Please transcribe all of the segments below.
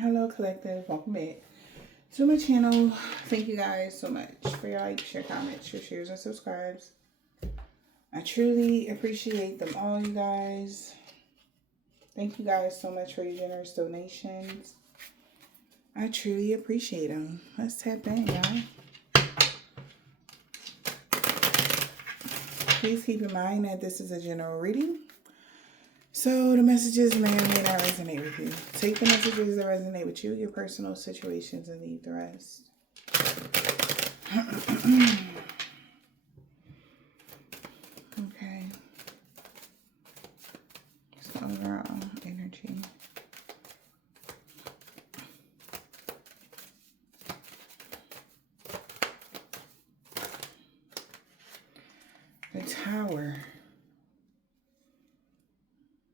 Hello, collective. Welcome back to my channel. Thank you guys so much for your likes, your comments, your shares, and subscribes. I truly appreciate them all, you guys. Thank you guys so much for your generous donations. I truly appreciate them. Let's tap in, y'all. Please keep in mind that this is a general reading. So the messages may or may not resonate with you. Take the messages that resonate with you, your personal situations, and leave the rest. Okay. So overall energy. The Tower.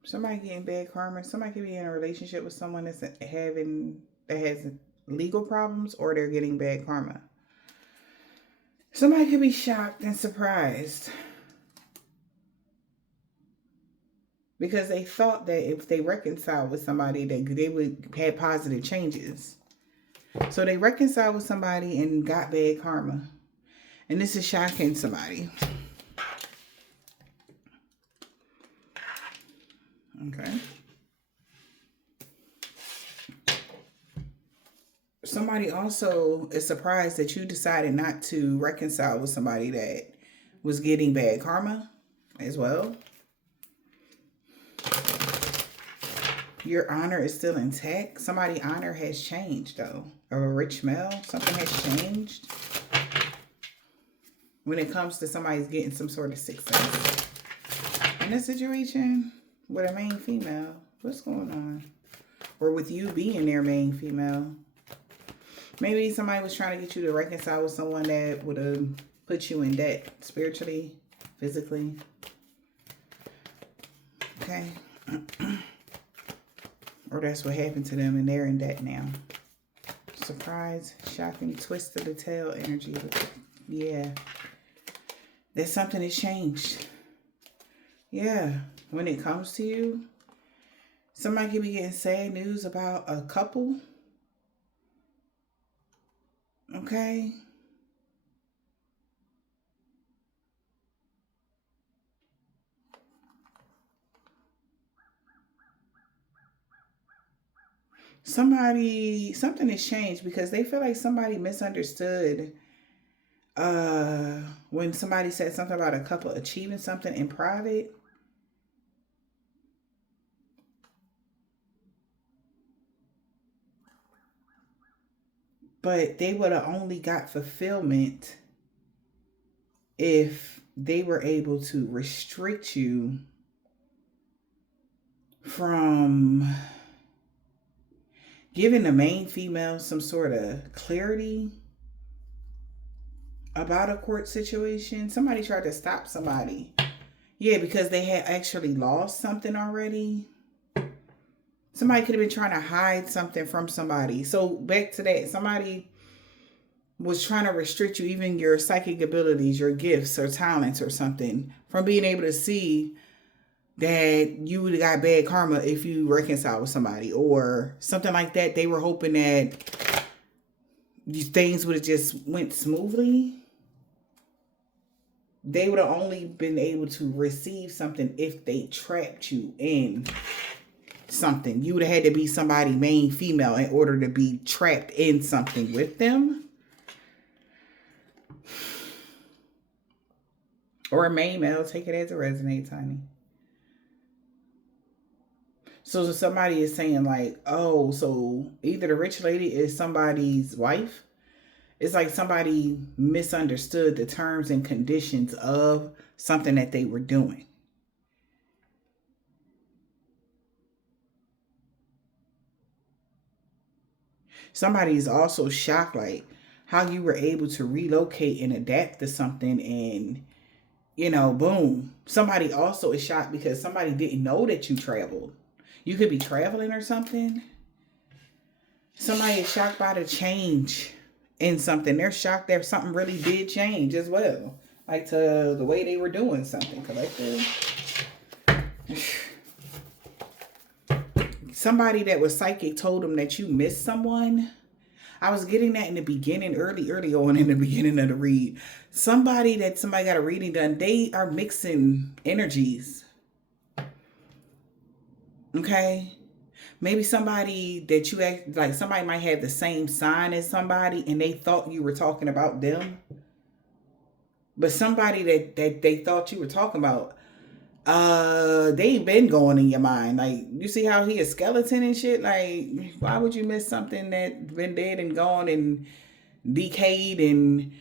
Somebody getting bad karma. Somebody could be in a relationship with someone that has legal problems, or they're getting bad karma. Somebody could be shocked and surprised because they thought that if they reconciled with somebody, they would have positive changes. So they reconciled with somebody and got bad karma, and this is shocking somebody. Okay. Somebody also is surprised that you decided not to reconcile with somebody that was getting bad karma as well. Your honor is still intact. Somebody's honor has changed, though. Or a rich male, something has changed when it comes to somebody's getting some sort of success. In this situation with a main female, what's going on? Or with you being their main female. Maybe somebody was trying to get you to reconcile with someone that would have put you in debt spiritually, physically. Okay. Or that's what happened to them and they're in debt now. Surprise, shocking, twist of the tail energy. Yeah. There's something that's changed. Yeah. When it comes to you, somebody could be getting sad news about a couple. Okay. Something has changed because they feel like somebody misunderstood when somebody said something about a couple achieving something in private. But they would have only got fulfillment if they were able to restrict you from giving the main female some sort of clarity about a court situation. Somebody tried to stop somebody. Yeah, because they had actually lost something already. Somebody could have been trying to hide something from somebody. So back to that, somebody was trying to restrict you, even your psychic abilities, your gifts or talents or something, from being able to see that you would have got bad karma if you reconcile with somebody or something like that. They were hoping that these things would have just went smoothly. They would have only been able to receive something if they trapped you in something. You would have had to be somebody main female in order to be trapped in something with them. Or a main male, take it as it resonates, honey. So somebody is saying like, oh, so either the rich lady is somebody's wife. It's like somebody misunderstood the terms and conditions of something that they were doing. Somebody is also shocked, like how you were able to relocate and adapt to something and, you know, boom. Somebody also is shocked because somebody didn't know that you traveled. You could be traveling or something. Somebody is shocked by the change in something. They're shocked that something really did change as well. Like to the way they were doing something, collective. somebody that was psychic told them that you missed someone. I was getting that in the beginning, early on in the beginning of the read. Somebody got a reading done, they are mixing energies. Okay? Maybe somebody that you act like, somebody might have the same sign as somebody and they thought you were talking about them. But somebody that they thought you were talking about, they've been going in your mind. Like, you see how he a skeleton and shit? Like, why would you miss something that's been dead and gone and decayed and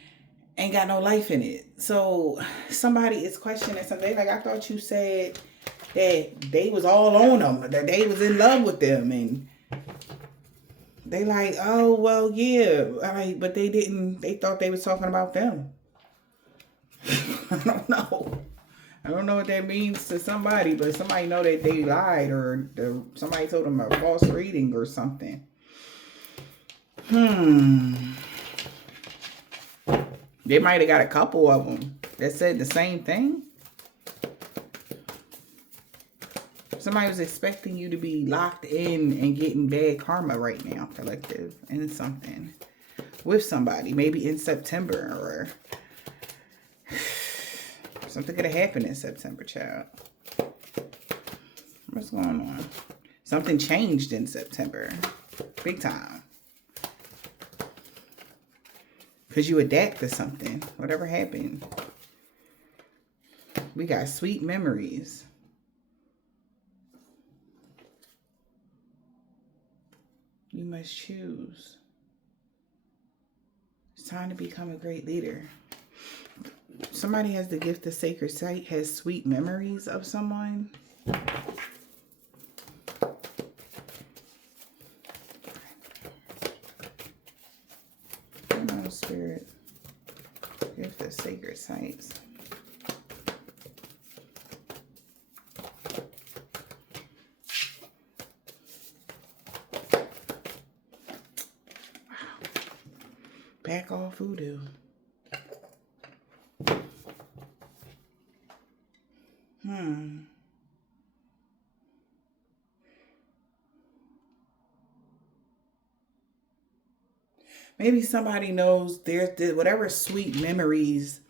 ain't got no life in it? So somebody is questioning something. Like, I thought you said that they was all on them, that they was in love with them, and they like, oh well, yeah, like, but they didn't. They thought they was talking about them. I don't know. I don't know what that means to somebody, but somebody know that they lied, or somebody told them a false reading or something. They might have got a couple of them that said the same thing. Somebody was expecting you to be locked in and getting bad karma right now, collective, and something with somebody, maybe in September, or something could have happened in September, child. What's going on? Something changed in September, big time, because you adapt to something, whatever happened. We got sweet memories. You must choose. It's time to become a great leader. Somebody has the gift of sacred sight, has sweet memories of someone. Come on, Spirit. Gift of sacred sights. Back off voodoo. Maybe somebody knows there's whatever sweet memories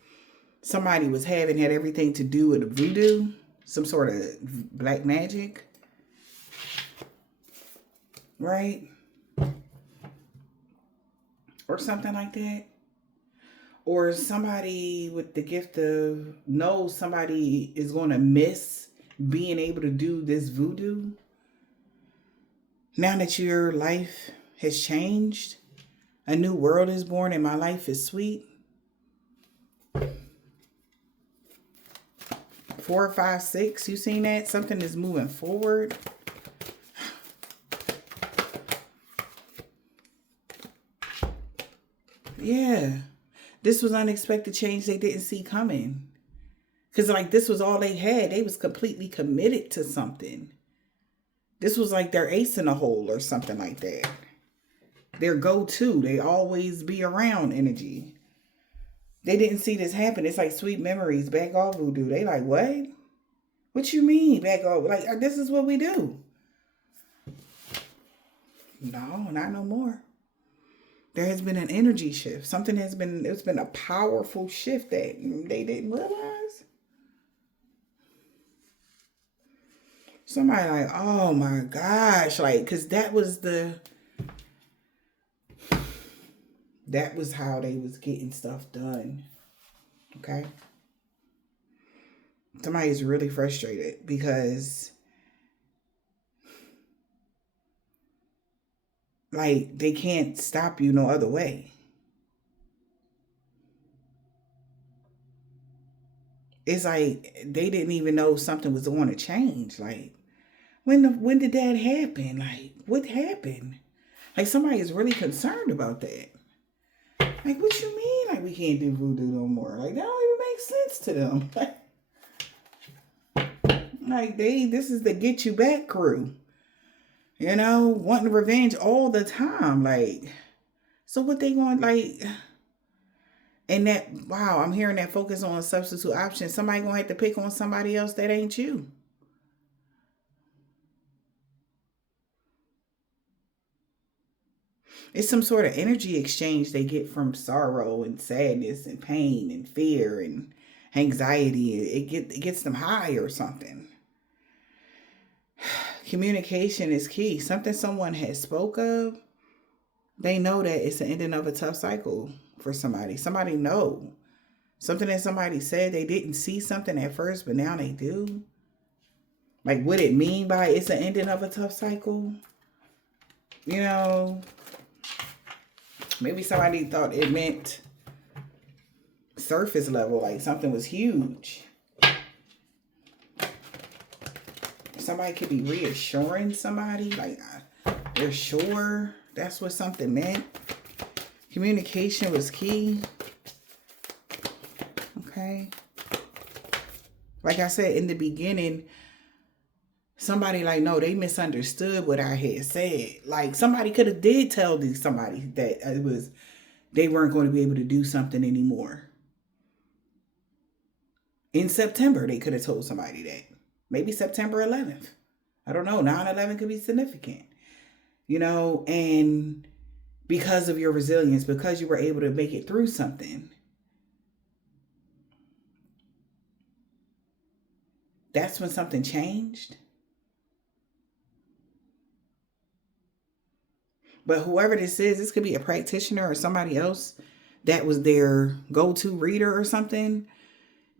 somebody was having had everything to do with voodoo, some sort of black magic, right? Or something like that. Or somebody with the gift of knows somebody is going to miss being able to do this voodoo. Now that your life has changed, a new world is born and my life is sweet. 4, 5, 6, you seen that? Something is moving forward. Yeah. This was unexpected change they didn't see coming. Because like this was all they had. They was completely committed to something. This was like their ace in the hole or something like that. Their go-to. They always be around energy. They didn't see this happen. It's like sweet memories. Back off voodoo. They like, what? What you mean back off? Like, this is what we do. No, not no more. There has been an energy shift. It's been a powerful shift that they didn't realize. Somebody like, oh my gosh, like, because that was how they was getting stuff done. Okay? Somebody's really frustrated because like they can't stop you no other way. It's like they didn't even know something was going to change. Like, when did that happen? Like, what happened? Like, somebody is really concerned about that. Like, what you mean? Like, we can't do voodoo no more? Like, that don't even make sense to them. Like, this is the get you back crew. You know, wanting revenge all the time. Like, so what they going, like, and that, wow, I'm hearing that focus on a substitute option. Somebody gonna have to pick on somebody else that ain't you. It's some sort of energy exchange they get from sorrow and sadness and pain and fear and anxiety. It gets them high or something. Communication is key. Something someone has spoke of, they know that it's the ending of a tough cycle for somebody. Somebody know. Something that somebody said, they didn't see something at first, but now they do. Like, what it mean by it's the ending of a tough cycle? You know, maybe somebody thought it meant surface level, like something was huge. Somebody could be reassuring somebody, like they're sure that's what something meant. Communication was key. Okay. Like I said in the beginning, somebody like, no, they misunderstood what I had said. Like somebody could have did tell somebody that it was, they weren't going to be able to do something anymore. In September, they could have told somebody that. Maybe September 11th. I don't know. 9/11 could be significant. You know, and because of your resilience, because you were able to make it through something, that's when something changed. But whoever this is, this could be a practitioner or somebody else that was their go-to reader or something.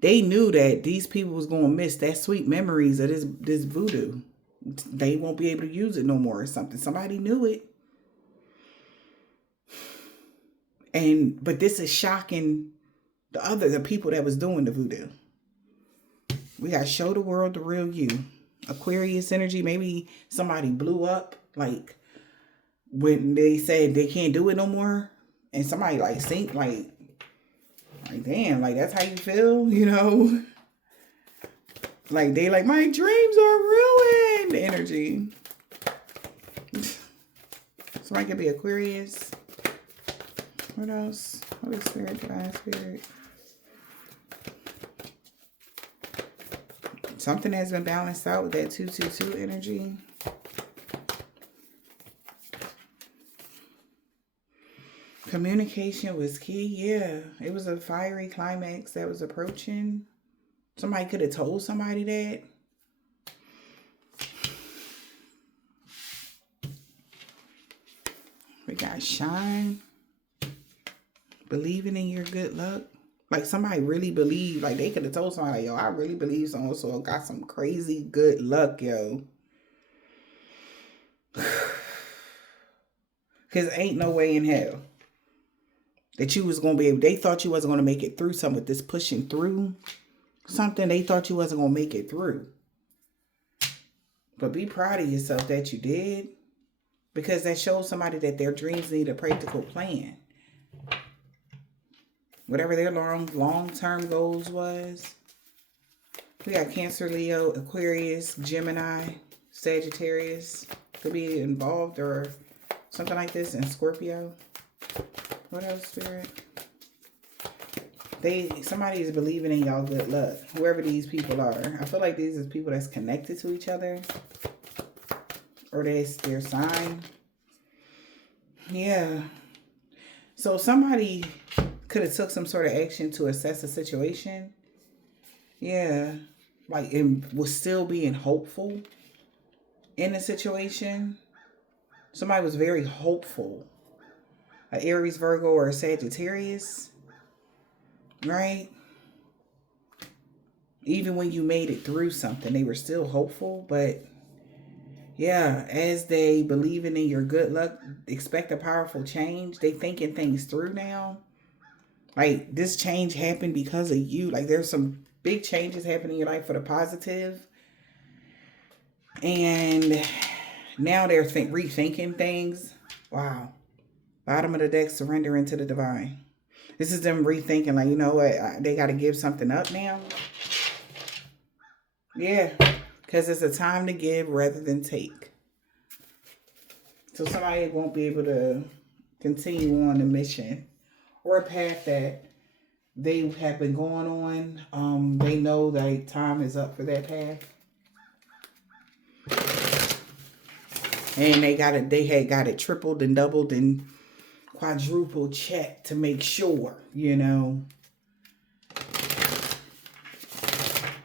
They knew that these people was going to miss that sweet memories of this voodoo. They won't be able to use it no more or something. Somebody knew it. But this is shocking the people that was doing the voodoo. We got to show the world the real you. Aquarius energy, maybe somebody blew up, like when they said they can't do it no more, and somebody like think like damn, like that's how you feel, you know? Like they like, my dreams are ruined energy. Somebody could be Aquarius. What else? Holy Spirit, Divine Spirit. Something has been balanced out with that 222 energy. Communication was key. Yeah, it was a fiery climax that was approaching. Somebody could have told somebody that. We got shine. Believing in your good luck. Like somebody really believed, like they could have told somebody, yo, I really believe so-and-so got some crazy good luck, yo. Because ain't no way in hell that you was going to be able, they thought you wasn't going to make it through something with this pushing through something. They thought you wasn't going to make it through. But be proud of yourself that you did, because that shows somebody that their dreams need a practical plan. Whatever their long-term goals was. We got Cancer, Leo, Aquarius, Gemini, Sagittarius. Could be involved or something like this. And Scorpio. What else, Spirit? Somebody is believing in y'all good luck. Whoever these people are. I feel like these are people that's connected to each other. Or that's their sign. Yeah. So somebody could have took some sort of action to assess the situation. Yeah. Like it was still being hopeful in the situation. Somebody was very hopeful. An Aries, Virgo, or a Sagittarius. Right? Even when you made it through something, they were still hopeful. But yeah, as they believing in your good luck, expect a powerful change. They thinking things through now. Like, this change happened because of you. Like, there's some big changes happening in your life for the positive. And now they're rethinking things. Wow. Bottom of the deck, surrendering to the divine. This is them rethinking, like, you know what? They got to give something up now. Yeah. Because it's a time to give rather than take. So somebody won't be able to continue on the mission or a path that they have been going on. They know that time is up for that path. And they had got it tripled and doubled and quadruple checked to make sure, you know.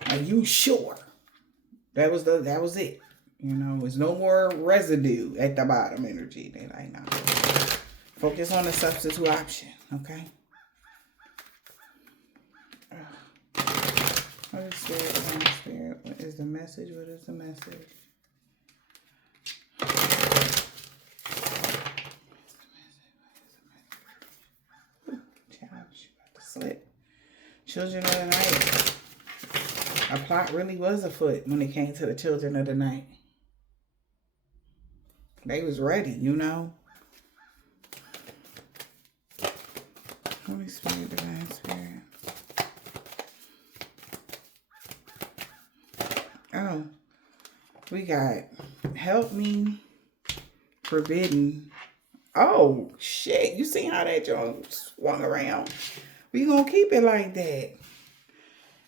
Are you sure? That was it. You know, there's no more residue at the bottom energy. They like, no. Focus on the substitute option, okay? Holy Spirit, Holy Spirit, what is the message? What is the message? Slip. Children of the night. A plot really was afoot when it came to the children of the night. They was ready, you know. Holy Spirit, Divine Spirit. Oh, we got help me, forbidden. Oh, shit. You see how that joint swung around? We gonna keep it like that.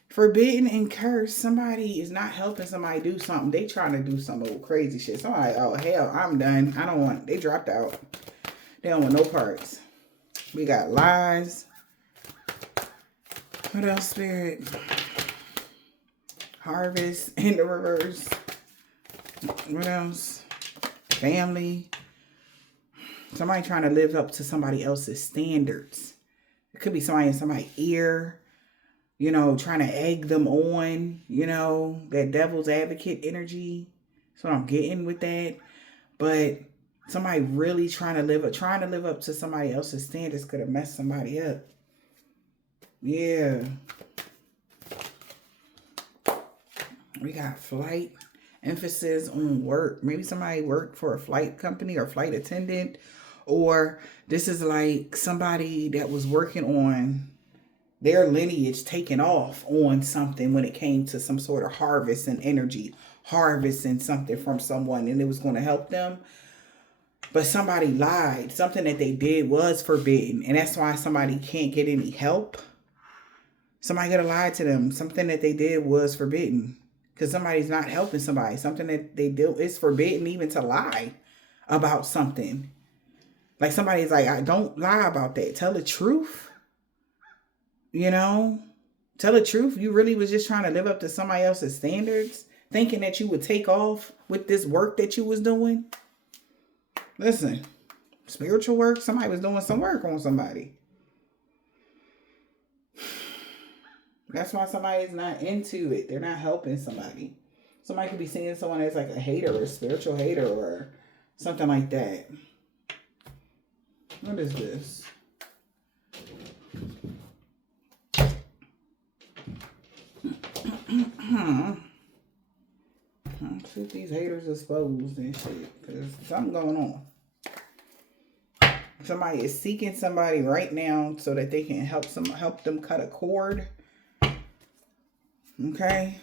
Forbidden and cursed. Somebody is not helping somebody do something. They trying to do some old crazy shit. Somebody, oh hell, I'm done. I don't want. They dropped out. They don't want no parts. We got lies. What else, Spirit? Harvest in the reverse. What else? Family. Somebody trying to live up to somebody else's standards. It could be somebody in somebody's ear. You know, trying to egg them on, you know, that devil's advocate energy. That's what I'm getting with that. But somebody really trying to live up to somebody else's standards could have messed somebody up. Yeah. We got flight, emphasis on work. Maybe somebody worked for a flight company or flight attendant, or this is like somebody that was working on their lineage taking off on something when it came to some sort of harvest and energy, harvesting something from someone, and it was going to help them. But somebody lied. Something that they did was forbidden, and that's why somebody can't get any help. Somebody could have lied to them. Something that they did was forbidden because somebody's not helping somebody. Something that they do is forbidden, even to lie about something. Like somebody's like, I don't lie about that. Tell the truth. You know, tell the truth. You really was just trying to live up to somebody else's standards, thinking that you would take off with this work that you was doing. Listen, spiritual work, somebody was doing some work on somebody. That's why somebody's not into it. They're not helping somebody. Somebody could be seeing someone as like a hater or a spiritual hater or something like that. What is this? Shoot these haters exposed and shit, because something going on. Somebody is seeking somebody right now so that they can help them cut a cord. Okay?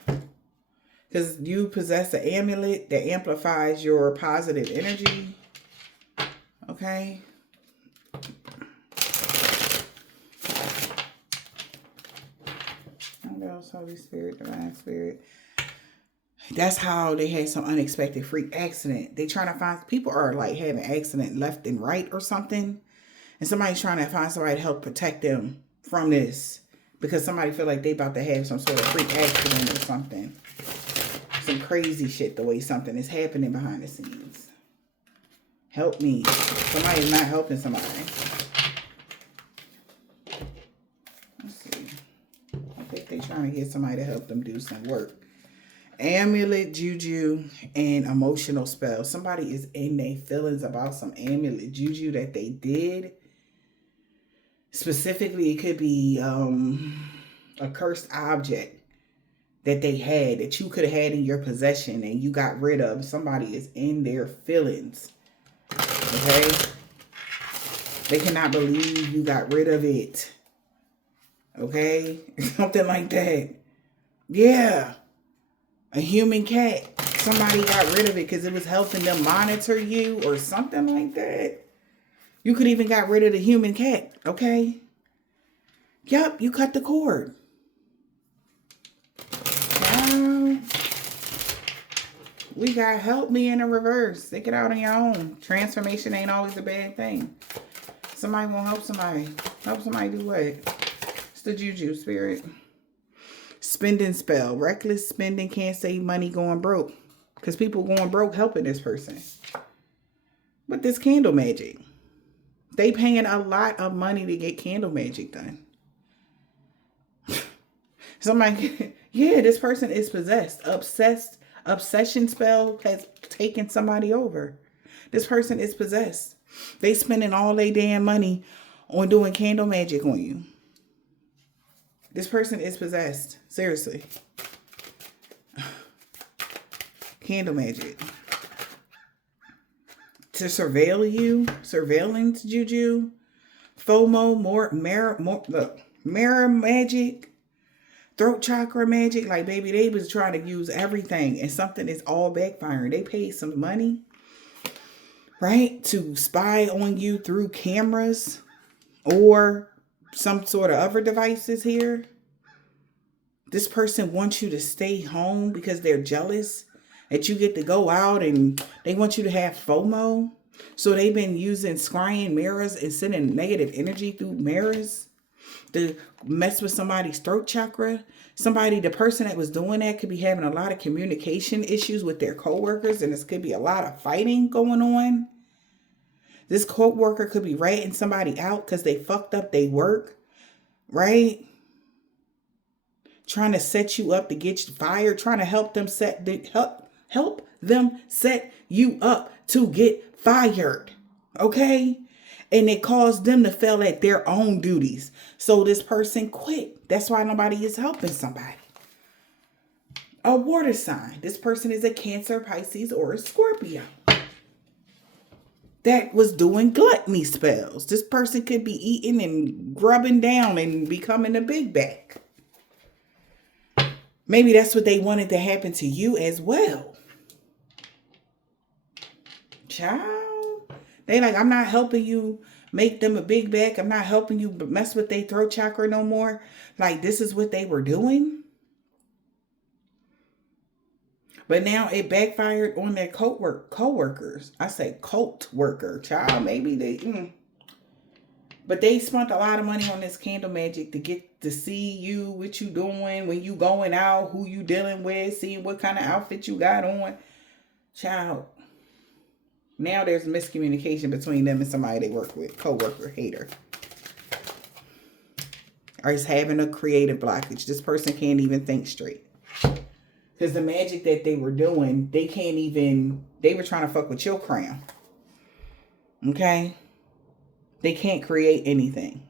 Because you possess an amulet that amplifies your positive energy. Okay? What else? Holy Spirit, Divine Spirit. That's how they had some unexpected freak accident. They trying to find, people are like having accident left and right or something. And somebody's trying to find somebody to help protect them from this. Because somebody feel like they about to have some sort of freak accident or something. Some crazy shit, the way something is happening behind the scenes. Help me. Somebody's not helping somebody. Let's see. I think they're trying to get somebody to help them do some work. Amulet, juju, and emotional spell. Somebody is in their feelings about some amulet, juju that they did. Specifically, it could be a cursed object that they had, that you could have had in your possession and you got rid of. Somebody is in their feelings. Okay? They cannot believe you got rid of it. Okay? Something like that. Yeah. A human cat. Somebody got rid of it because it was helping them monitor you or something like that. You could even got rid of the human cat. Okay? Yup, you cut the cord. Wow. We got help me in the reverse. Stick it out on your own. Transformation ain't always a bad thing. Somebody won't help somebody. Help somebody do what? It's the juju spirit. Spending spell. Reckless spending, can't save money, going broke. Because people going broke helping this person. But this candle magic. They paying a lot of money to get candle magic done. Somebody, yeah, this person is possessed. Obsession spell has taken somebody over. This person is possessed. They spending all their damn money on doing candle magic on you. This person is possessed. Seriously. Candle magic. To surveil you. Surveillance juju. FOMO. Mirror magic. Throat chakra magic. Like, baby, they was trying to use everything. And something is all backfiring. They paid some money. Right? To spy on you through cameras. Or some sort of other devices here. This person wants you to stay home because they're jealous that you get to go out, and they want you to have FOMO. So they've been using scrying mirrors and sending negative energy through mirrors to mess with somebody's throat chakra. The person that was doing that could be having a lot of communication issues with their coworkers, and this could be a lot of fighting going on. This coworker could be ratting somebody out because they fucked up their work, right? Trying to set you up to get you fired, trying to help them set you up to get fired, okay? And it caused them to fail at their own duties. So this person quit. That's why nobody is helping somebody. A water sign. This person is a Cancer, Pisces, or a Scorpio. That was doing gluttony spells. This person could be eating and grubbing down and becoming a big bag. Maybe that's what they wanted to happen to you as well. Child. They like, I'm not helping you make them a big back. I'm not helping you mess with their throat chakra no more. Like, this is what they were doing. But now it backfired on their co-workers. I say cult worker. Child, maybe they... But they spent a lot of money on this candle magic to get to see you, what you doing, when you going out, who you dealing with, seeing what kind of outfit you got on. Child. Now there's miscommunication between them and somebody they work with. Co-worker, hater. Or is having a creative blockage. This person can't even think straight. Because the magic that they were doing, they were trying to fuck with your crown. Okay? They can't create anything.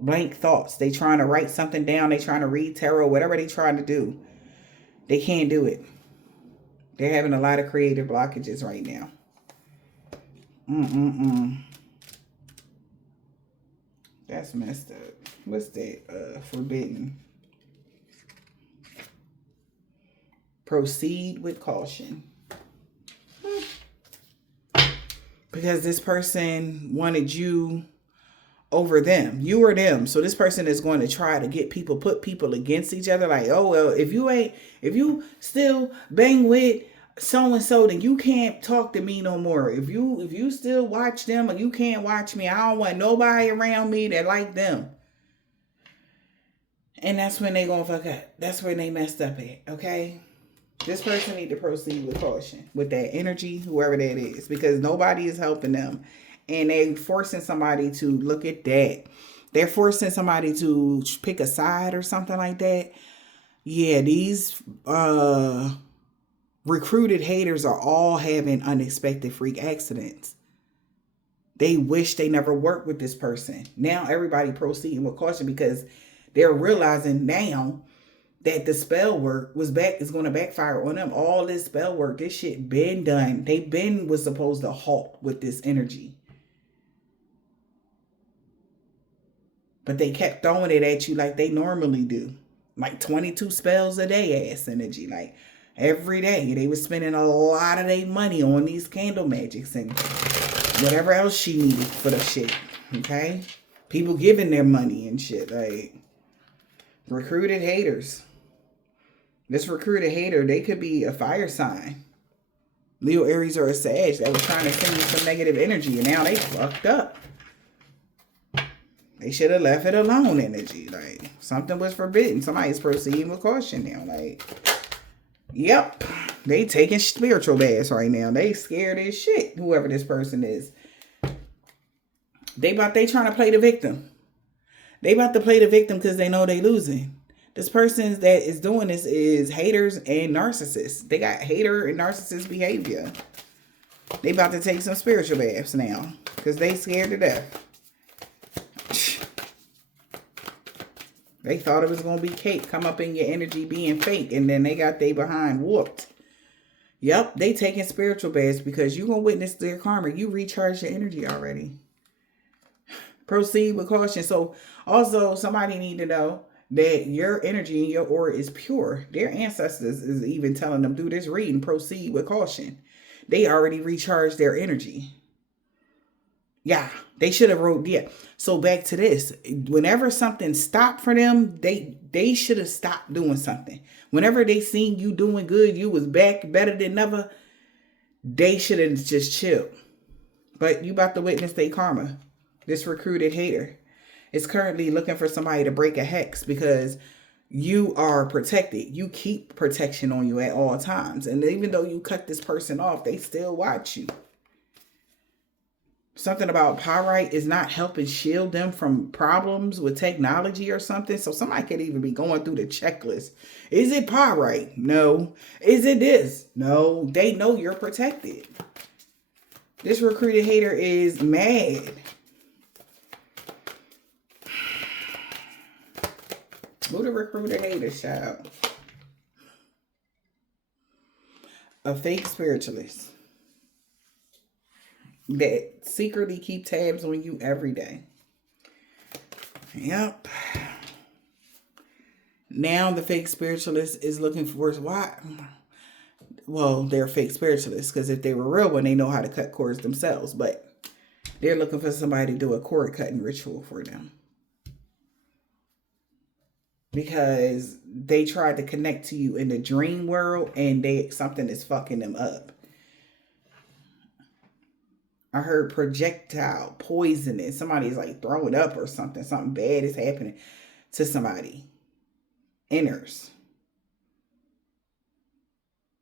Blank thoughts. They trying to write something down. They trying to read tarot. Whatever they trying to do. They can't do it. They're having a lot of creative blockages right now. That's messed up. What's that? Forbidden. Proceed with caution. Because this person wanted you over them. You or them. So this person is going to try to put people against each other. Like, oh, well, if you still bang with so-and-so, then you can't talk to me no more. If you still watch them, or you can't watch me, I don't want nobody around me that like them. And that's when they gonna fuck up. That's when they messed up at, okay? This person need to proceed with caution with that energy, whoever that is, because nobody is helping them. And they're forcing somebody to look at that. They're forcing somebody to pick a side or something like that. Yeah, these recruited haters are all having unexpected freak accidents. They wish they never worked with this person. Now everybody proceeding with caution because they're realizing now that the spell work is going to backfire on them. All this spell work, this shit been done. Was supposed to halt with this energy. But they kept throwing it at you like they normally do. Like 22 spells a day ass energy. Like every day. They was spending a lot of their money on these candle magics and whatever else she needed for the shit. Okay? People giving their money and shit. Like recruited haters. This recruited hater, they could be a fire sign. Leo, Aries, or a Sag that was trying to send you some negative energy, and now they fucked up. They should have left it alone energy. Like, something was forbidden. Somebody's proceeding with caution now. Like, yep. They taking spiritual baths right now. They scared as shit, whoever this person is. They trying to play the victim. They about to play the victim because they know they losing. This person that is doing this is haters and narcissists. They got hater and narcissist behavior. They about to take some spiritual baths now because they scared to death. They thought it was going to be cake, come up in your energy being fake, and then they got they behind whooped. Yep, they taking spiritual baths because you're going to witness their karma. You recharge your energy already. Proceed with caution. So also somebody need to know that your energy and your aura is pure. Their ancestors is even telling them, do this reading, proceed with caution. They already recharged their energy. Yeah, they should have wrote, yeah. So back to this. Whenever something stopped for them, they should have stopped doing something. Whenever they seen you doing good, you was back better than ever, they should have just chilled. But you about to witness their karma. This recruited hater is currently looking for somebody to break a hex because you are protected. You keep protection on you at all times. And even though you cut this person off, they still watch you. Something about pyrite is not helping shield them from problems with technology or something. So somebody could even be going through the checklist. Is it pyrite? No. Is it this? No. They know you're protected. This recruited hater is mad. Who the recruiter hater, child? A fake spiritualist that secretly keep tabs on you every day. Yep. Now the fake spiritualist is looking for why? Well, they're fake spiritualists because if they were real one, they know how to cut cords themselves. But they're looking for somebody to do a cord cutting ritual for them. Because they tried to connect to you in the dream world and something is fucking them up. I heard projectile poisoning. Somebody's like throwing up or something. Something bad is happening to somebody. Inners.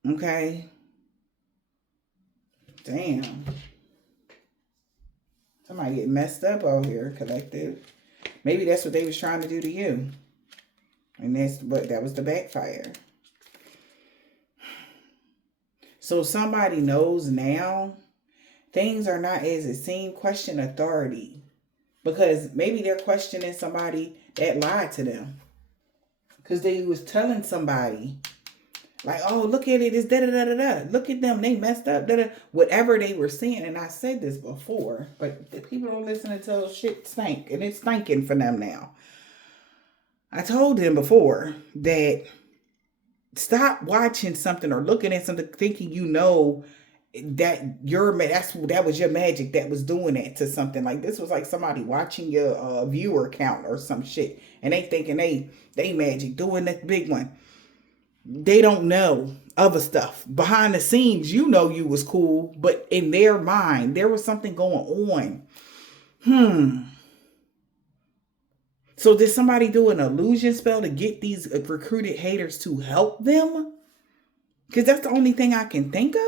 Okay. Damn. Somebody getting messed up out here, collective. Maybe that's what they was trying to do to you. And that was the backfire. So somebody knows now things are not as it seemed. Question authority. Because maybe they're questioning somebody that lied to them. Because they was telling somebody, like, oh, look at it, it's da-da-da-da-da. Look at them, they messed up, da-da. Whatever they were saying, and I said this before, but the people don't listen until shit stank, and it's stinking for them now. I told them before that stop watching something or looking at something thinking you know that that was your magic that was doing that to something. Like this was like somebody watching your viewer count or some shit and they thinking they magic doing that big one. They don't know other stuff. Behind the scenes, you know you was cool, but in their mind, there was something going on. So did somebody do an illusion spell to get these recruited haters to help them? Because that's the only thing I can think of.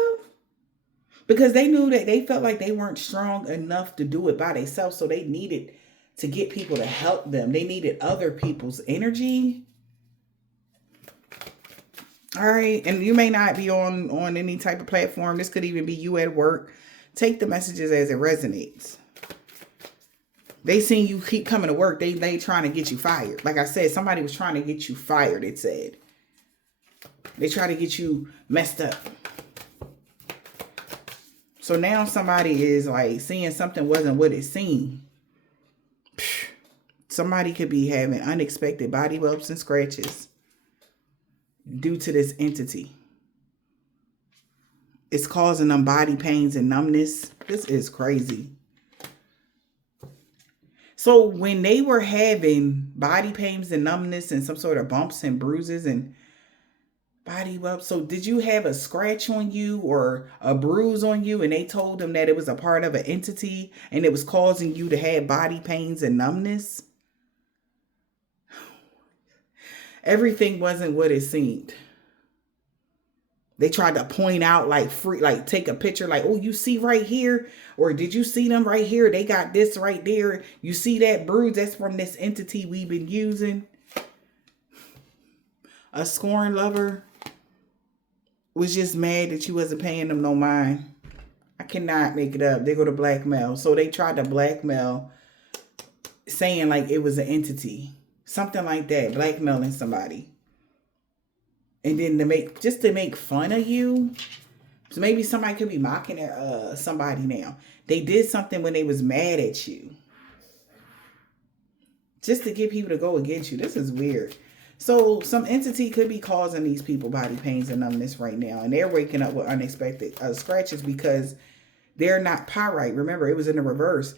Because they knew that they felt like they weren't strong enough to do it by themselves. So they needed to get people to help them. They needed other people's energy. All right. And you may not be on any type of platform. This could even be you at work. Take the messages as it resonates. They seen you keep coming to work. They trying to get you fired. Like I said, somebody was trying to get you fired, it said. They try to get you messed up. So now somebody is like seeing something wasn't what it seemed. Somebody could be having unexpected body bumps and scratches due to this entity. It's causing them body pains and numbness. This is crazy. So when they were having body pains and numbness and some sort of bumps and bruises and Body rub. So did you have a scratch on you or a bruise on you and they told them that it was a part of an entity and it was causing you to have body pains and numbness? Everything wasn't what it seemed. They tried to point out like take a picture like, oh, you see right here? Or did you see them right here? They got this right there. You see that bruise? That's from this entity we've been using. A scorn lover was just mad that you wasn't paying them no mind. I cannot make it up. They go to blackmail. So they tried to blackmail saying like it was an entity. Something like that. Blackmailing somebody. And then to make fun of you. So maybe somebody could be mocking somebody now. They did something when they was mad at you. Just to get people to go against you. This is weird. So some entity could be causing these people body pains and numbness right now. And they're waking up with unexpected scratches because they're not pyrite. Remember, it was in the reverse.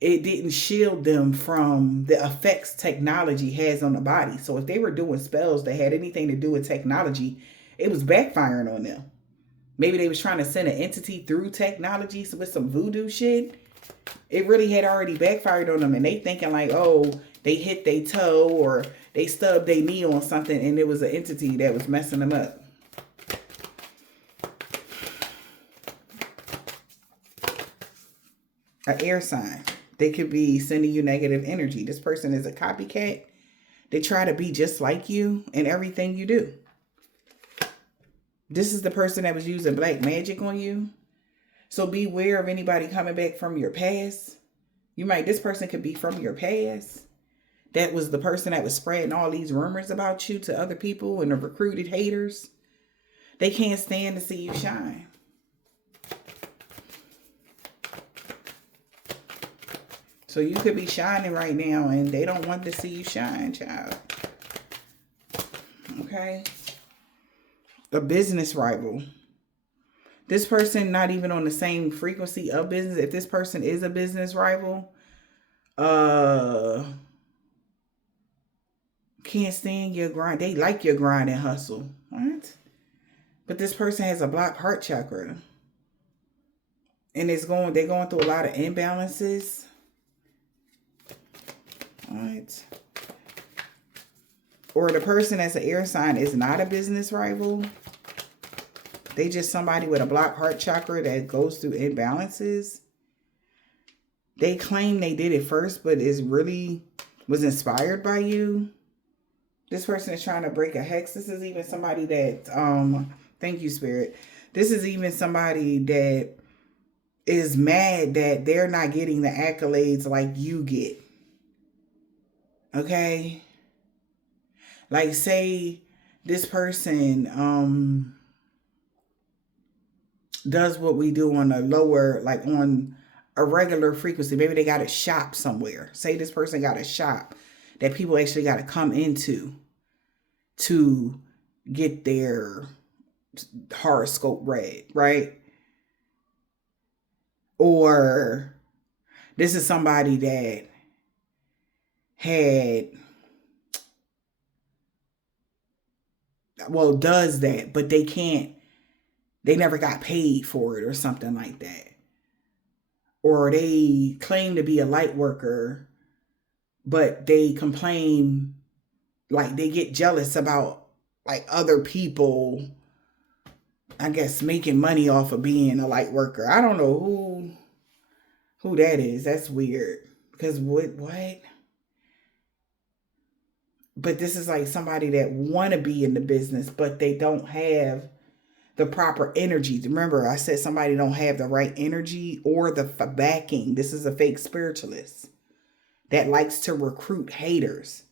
It didn't shield them from the effects technology has on the body. So if they were doing spells that had anything to do with technology, it was backfiring on them. Maybe they was trying to send an entity through technology with some voodoo shit. It really had already backfired on them. And they thinking like, oh, they hit their toe or they stubbed their knee on something and it was an entity that was messing them up. An air sign. They could be sending you negative energy. This person is a copycat. They try to be just like you in everything you do. This is the person that was using black magic on you. So beware of anybody coming back from your past. This person could be from your past. That was the person that was spreading all these rumors about you to other people and the recruited haters. They can't stand to see you shine. So you could be shining right now and they don't want to see you shine, child. Okay. A business rival. This person not even on the same frequency of business. If this person is a business rival, can't stand your grind. They like your grind and hustle. What? But this person has a blocked heart chakra. And they're going through a lot of imbalances. What? Or the person that's an air sign is not a business rival. They just somebody with a blocked heart chakra that goes through imbalances. They claim they did it first, but it really was inspired by you. This person is trying to break a hex. This is even somebody that, thank you, Spirit. This is even somebody that is mad that they're not getting the accolades like you get. Okay? Like, say this person does what we do on a lower, like on a regular frequency. Maybe they got a shop somewhere. Say this person got a shop that people actually got to come into to get their horoscope read, right? Or this is somebody that does that, but they never got paid for it or something like that. Or they claim to be a light worker, but they complain, like they get jealous about like other people, I guess, making money off of being a light worker. I don't know who that is. That's weird. Because what? But this is like somebody that want to be in the business, but they don't have the proper energy. Remember, I said somebody don't have the right energy or the backing. This is a fake spiritualist that likes to recruit haters.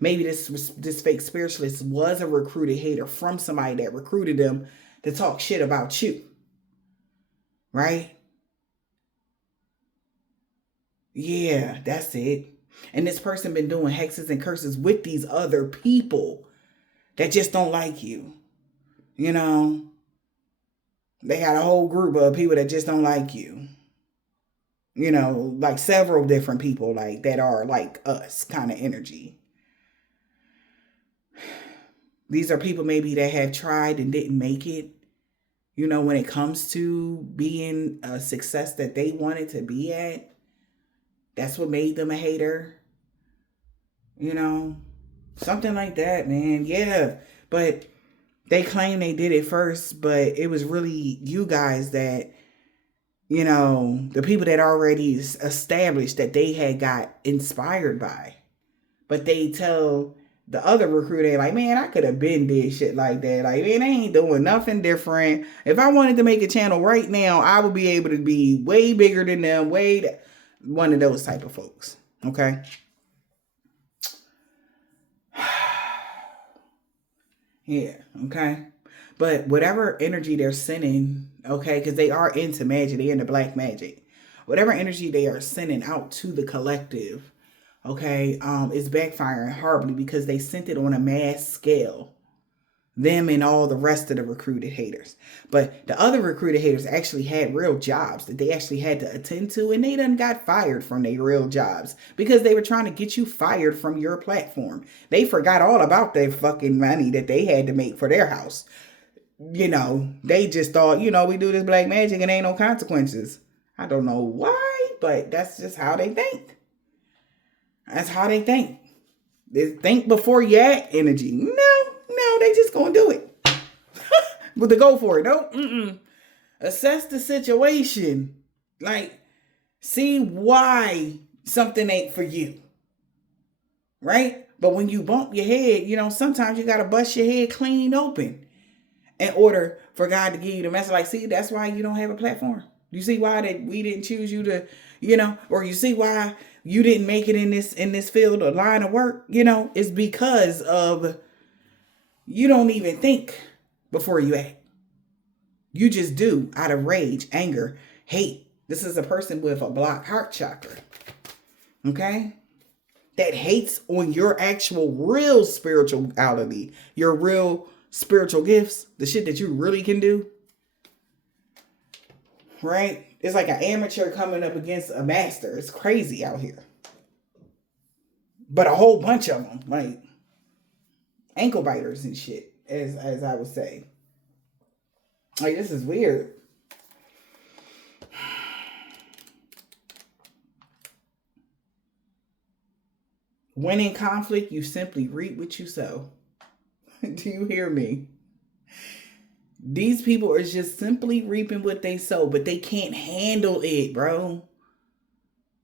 Maybe this fake spiritualist was a recruited hater from somebody that recruited them to talk shit about you. Right? Yeah, that's it. And this person been doing hexes and curses with these other people that just don't like you. You know? They got a whole group of people that just don't like you. You know, like several different people like that are like us kind of energy. These are people maybe that have tried and didn't make it. You know, when it comes to being a success that they wanted to be at, that's what made them a hater. You know, something like that, man. Yeah. But they claim they did it first, but it was really you guys that, you know, the people that already established that they had got inspired by. But they tell the other recruiter, like, man, I could have been did shit like that. Like, man, I ain't doing nothing different. If I wanted to make a channel right now, I would be able to be way bigger than them, one of those type of folks. Okay. Yeah. Okay. But whatever energy they're sending, okay, because they are into magic, they're into black magic. Whatever energy they are sending out to the collective, okay, is backfiring horribly because they sent it on a mass scale. Them and all the rest of the recruited haters. But the other recruited haters actually had real jobs that they actually had to attend to, and they done got fired from their real jobs because they were trying to get you fired from your platform. They forgot all about their fucking money that they had to make for their house. You know, they just thought, you know, we do this black magic and ain't no consequences. I don't know why, but that's just how they think. That's how they think. They think before you act energy. No, they just gonna do it. But to go for it, no. Assess the situation. Like, see why something ain't for you. Right? But when you bump your head, you know, sometimes you gotta bust your head clean open in order for God to give you the message. Like, see, that's why you don't have a platform. You see why that we didn't choose you to, you know, or you see why you didn't make it in this field or line of work, you know, it's because of you don't even think before you act. You just do out of rage, anger, hate. This is a person with a blocked heart chakra. Okay? That hates on your actual real spirituality, your real spiritual gifts, the shit that you really can do. Right? It's like an amateur coming up against a master. It's crazy out here. But a whole bunch of them, like ankle biters and shit, as I would say. Like, this is weird. When in conflict, you simply reap what you sow. Do you hear me? These people are just simply reaping what they sow, but they can't handle it, bro.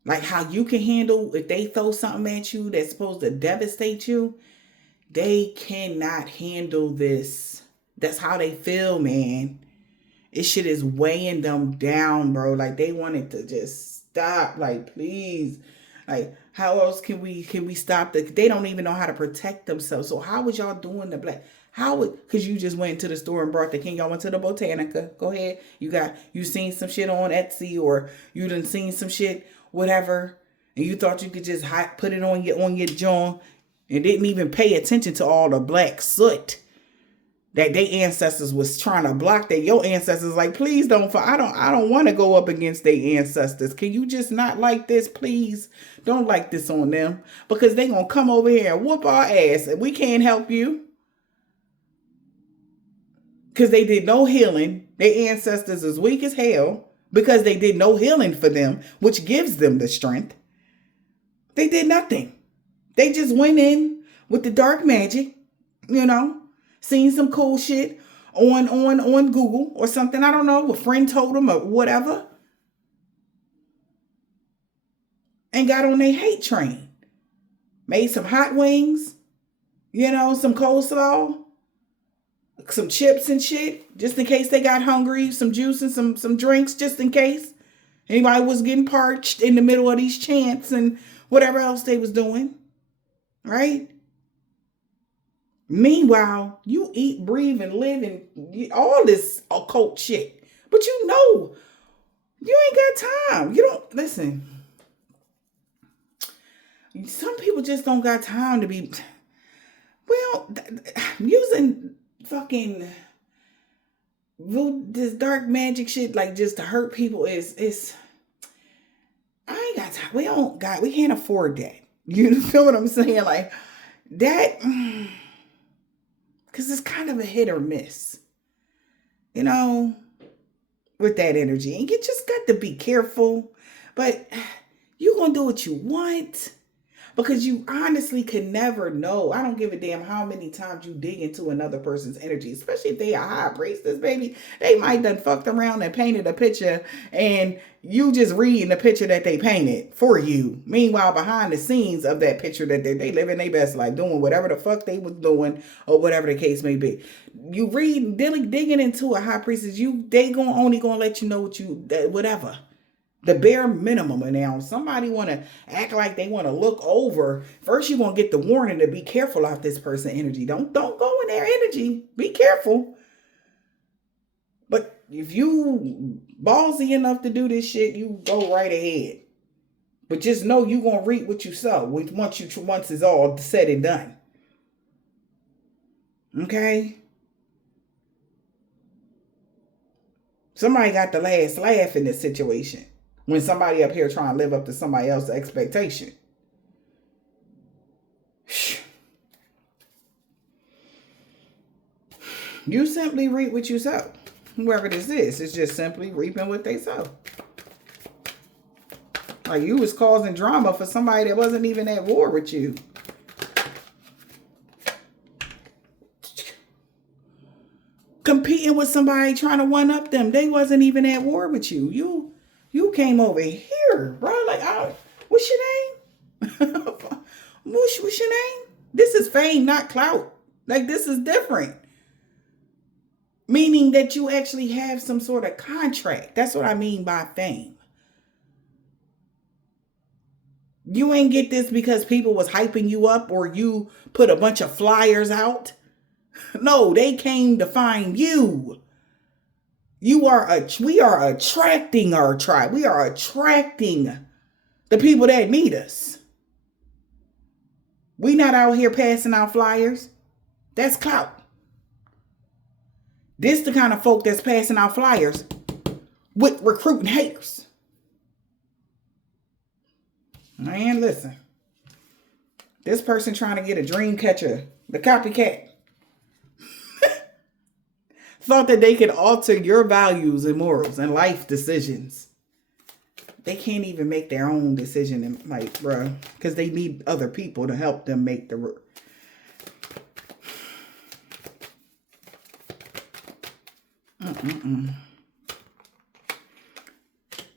Like how you can handle if they throw something at you that's supposed to devastate you. They cannot handle this. That's how they feel, man. This shit is weighing them down, bro. Like, they want it to just stop. Like, please. Like, how else can we stop the? They don't even know how to protect themselves. So how was y'all doing the black? Because you just went to the store and brought the king. Y'all went to the Botanica. Go ahead. You seen some shit on Etsy, or you done seen some shit, whatever, and you thought you could just put it on your jaw and didn't even pay attention to all the black soot that their ancestors was trying to block. That your ancestors like, please don't. I don't want to go up against their ancestors. Can you just not like this, please? Don't like this on them, because they gonna come over here and whoop our ass, and we can't help you because they did no healing. Their ancestors is weak as hell because they did no healing for them, which gives them the strength. They did nothing. They just went in with the dark magic, you know, seen some cool shit on Google or something. I don't know. A friend told them or whatever. And got on their hate train. Made some hot wings, you know, some coleslaw, some chips and shit, just in case they got hungry, some juice and some drinks, just in case anybody was getting parched in the middle of these chants and whatever else they was doing. Right? Meanwhile, you eat, breathe, and live in all this occult shit. But you know, you ain't got time. You don't, listen. Some people just don't got time to be, well, using fucking this dark magic shit, like, just to hurt people is I ain't got time. We can't afford that. You feel what I'm saying? Like that, Because it's kind of a hit or miss, you know, with that energy. And you just got to be careful. But you're going to do what you want. Because you honestly can never know. I don't give a damn how many times you dig into another person's energy, especially if they a high priestess, baby. They might done fucked around and painted a picture and you just reading the picture that they painted for you. Meanwhile, behind the scenes of that picture that they living their best life, doing whatever the fuck they was doing or whatever the case may be. You read, digging into a high priestess, they only gonna let you know what whatever. The bare minimum. And now somebody want to act like they want to look over. First, you're going to get the warning to be careful of this person energy. Don't go in their energy. Be careful. But if you ballsy enough to do this shit, you go right ahead. But just know you're going to reap what you sow once it's all said and done. Okay? Somebody got the last laugh in this situation. When somebody up here trying to live up to somebody else's expectation. You simply reap what you sow. Whoever this is, it's just simply reaping what they sow. Like you was causing drama for somebody that wasn't even at war with you. Competing with somebody trying to one up them. They wasn't even at war with you. You came over here, bro. Like, what's your name? What's your name? This is fame, not clout. Like, this is different. Meaning that you actually have some sort of contract. That's what I mean by fame. You ain't get this because people was hyping you up or you put a bunch of flyers out. No, they came to find you. We are attracting our tribe. We are attracting the people that need us. We not out here passing out flyers. That's clout. This the kind of folk that's passing out flyers with recruiting haters. Man, listen. This person trying to get a dream catcher, the copycat, thought that they could alter your values and morals and life decisions. They can't even make their own decision, bruh, because they need other people to help them make the.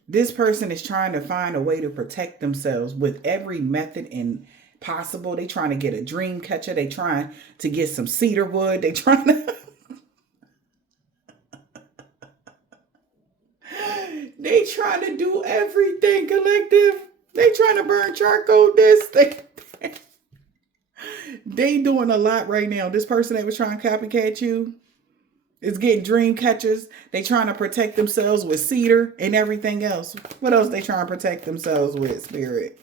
This person is trying to find a way to protect themselves with every method and possible. They trying to get a dream catcher. They trying to get some cedar wood. They trying to. They trying to do everything, collective. They trying to burn charcoal. They doing a lot right now. This person that was trying to copycat you is getting dream catchers. They trying to protect themselves with cedar and everything else. What else they trying to protect themselves with, spirit?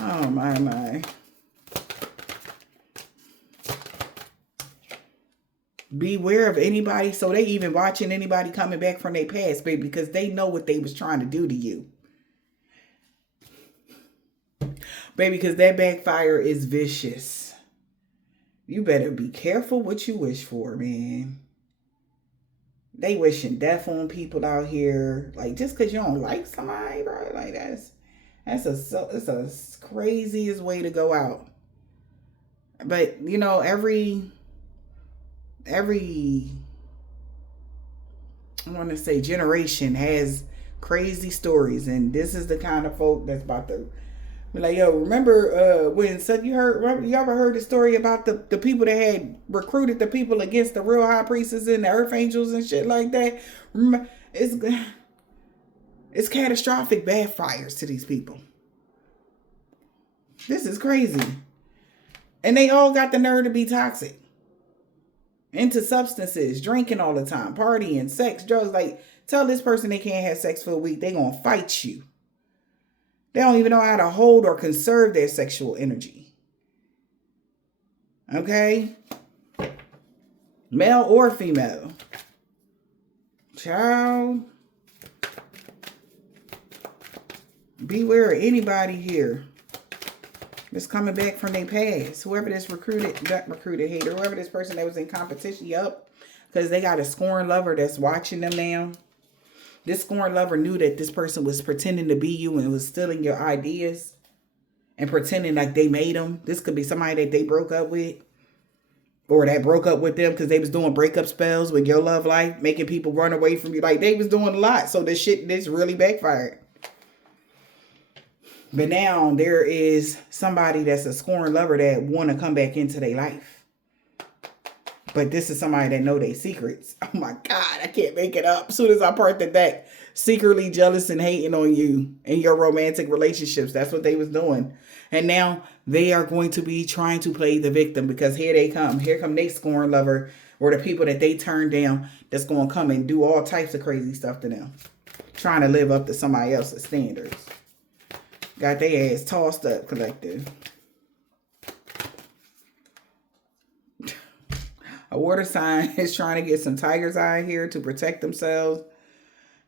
Oh, my. Beware of anybody. So they even watching anybody coming back from their past, baby, because they know what they was trying to do to you. Baby, because that backfire is vicious. You better be careful what you wish for, man. They wishing death on people out here. Like, just because you don't like somebody, bro. Like, it's a craziest way to go out. But, you know, every I want to say generation has crazy stories, and this is the kind of folk that's about to be like, yo, remember when you ever heard the story about the people that had recruited the people against the real high priestess and the earth angels and shit like that? Remember, it's catastrophic backfires to these people. This is crazy. And they all got the nerve to be toxic. Into substances, drinking all the time, partying, sex, drugs. Like, tell this person they can't have sex for a week, they gonna fight you. They don't even know how to hold or conserve their sexual energy. Okay? Male or female. Child. Beware of anybody here. It's coming back from their past. Whoever this not recruited hater, whoever this person that was in competition, yup. Because they got a scorn lover that's watching them now. This scorn lover knew that this person was pretending to be you and was stealing your ideas and pretending like they made them. This could be somebody that they broke up with or that broke up with them because they was doing breakup spells with your love life, making people run away from you. Like they was doing a lot. So this really backfired. But now there is somebody that's a scorn lover that want to come back into their life. But this is somebody that know their secrets. Oh my God, I can't make it up. As soon as I part the deck, secretly jealous and hating on you in your romantic relationships. That's what they was doing. And now they are going to be trying to play the victim because here they come. Here come they scorn lover or the people that they turned down that's going to come and do all types of crazy stuff to them. Trying to live up to somebody else's standards. Got their ass tossed up, collective. A water sign is trying to get some tiger's eye here to protect themselves,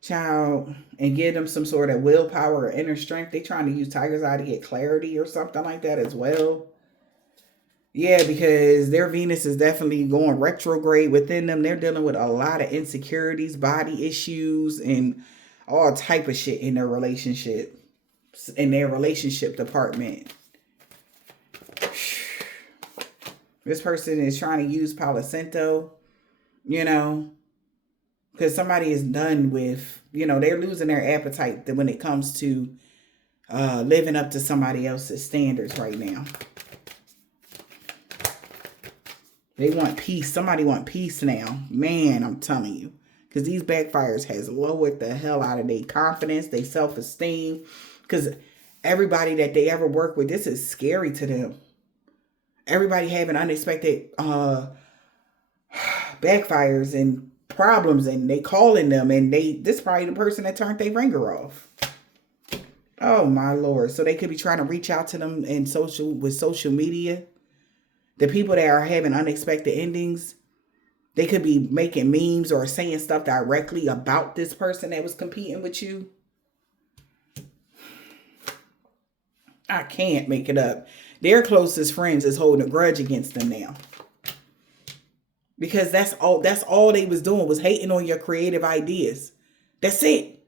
child, and give them some sort of willpower or inner strength. They trying to use tiger's eye to get clarity or something like that as well. Yeah, because their Venus is definitely going retrograde within them. They're dealing with a lot of insecurities, body issues, and all type of shit in their relationship. In their relationship department. This person is trying to use Palo Santo, you know, because somebody is done with, you know, they're losing their appetite when it comes to living up to somebody else's standards right now. They want peace. Somebody want peace now. Man, I'm telling you. Because these backfires has lowered the hell out of their confidence, their self-esteem. Because everybody that they ever work with, this is scary to them. Everybody having unexpected backfires and problems, and they calling them, and this is probably the person that turned their ringer off. Oh my Lord. So they could be trying to reach out to them in social media. The people that are having unexpected endings, they could be making memes or saying stuff directly about this person that was competing with you. I can't make it up. Their closest friends is holding a grudge against them now. Because that's all they was doing was hating on your creative ideas. That's it.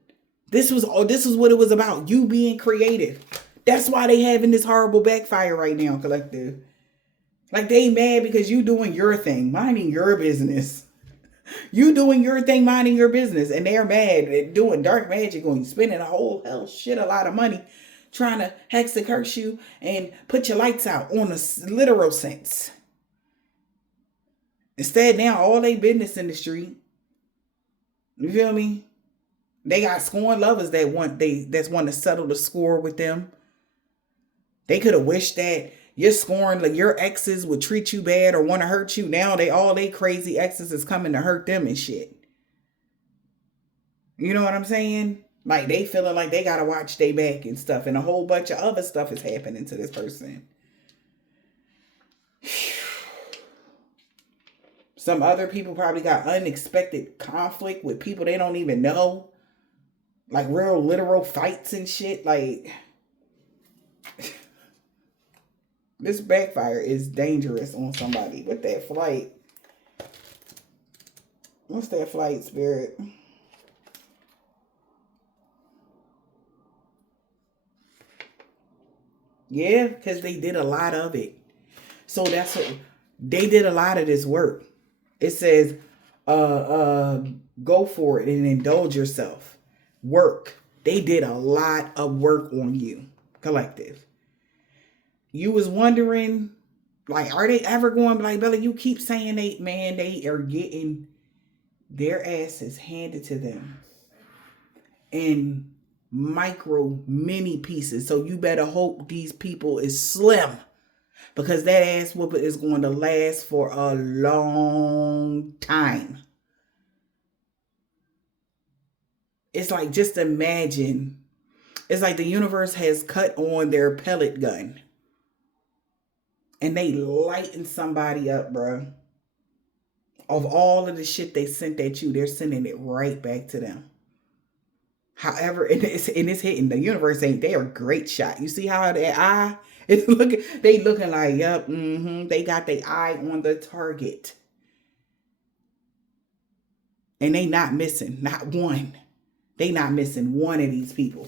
This was what it was about. You being creative. That's why they having this horrible backfire right now, collective. Like they mad because you doing your thing, minding your business. You doing your thing, minding your business. And they're mad at doing dark magic on you, spending a whole a lot of money trying to hex and curse you and put your lights out on a literal sense. Instead, now all they business in the street. You feel me? They got scorn lovers that want to settle the score with them. They could have wished that your scorn, like your exes would treat you bad or want to hurt you. Now all they crazy exes is coming to hurt them and shit. You know what I'm saying? Like they feeling like they gotta watch their back and stuff, and a whole bunch of other stuff is happening to this person. Some other people probably got unexpected conflict with people they don't even know. Like real literal fights and shit. Like this backfire is dangerous on somebody. With that flight. What's that flight, Spirit? Yeah, because they did a lot of it. So that's what they did, a lot of this work. It says, go for it and indulge yourself. Work. They did a lot of work on you, collective. You was wondering, like, are they ever going, like, Bella, you keep saying they are getting their asses handed to them in mini pieces. So you better hope these people is slim, because that ass whooping is going to last for a long time. It's like, just imagine, it's like the universe has cut on their pellet gun and they lighten somebody up, bro. Of all of the shit they sent at you, they're sending it right back to them. However, and it's hitting. The universe ain't there. Great shot. You see how that eye is looking? They looking like, yep, they got their eye on the target. And they not missing, not one. They not missing one of these people.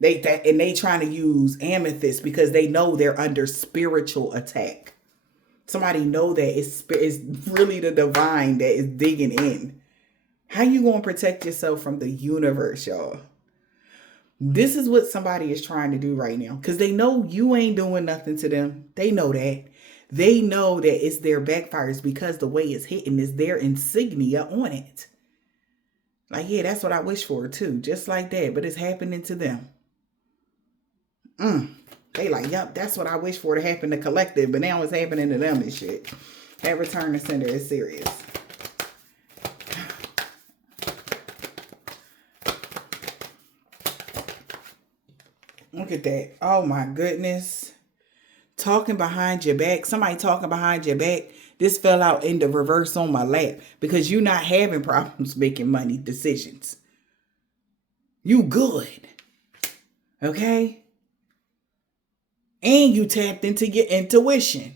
They trying to use amethyst because they know they're under spiritual attack. Somebody know that it's really the divine that is digging in. How you going to protect yourself from the universe, y'all? This is what somebody is trying to do right now. Because they know you ain't doing nothing to them. They know that. They know that it's their backfires because the way it's hitting is their insignia on it. Like, yeah, that's what I wish for too. Just like that. But it's happening to them. They like, yep, that's what I wish for to happen to collective. But now it's happening to them and shit. That return to sender is serious. Look at that. Oh my goodness. Talking behind your back. Somebody talking behind your back. This fell out in the reverse on my lap because you're not having problems making money decisions. You good. Okay? And you tapped into your intuition.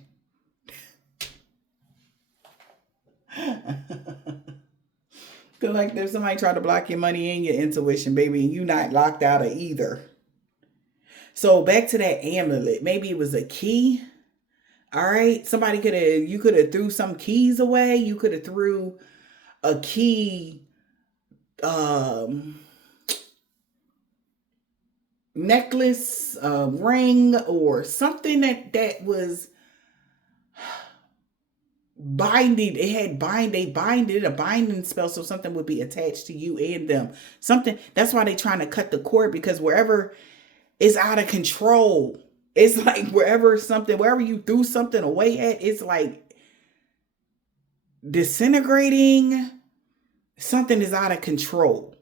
Feel like there's somebody trying to block your money and your intuition, baby, and you not locked out of either. So back to that amulet. Maybe it was a key. All right. You could have threw some keys away. You could have threw a key necklace, ring, or something that was binding. It had they binded a binding spell, so something would be attached to you and them. Something that's why they trying to cut the cord, because wherever it's out of control. It's like wherever you threw something away at, it's like disintegrating. Something is out of control.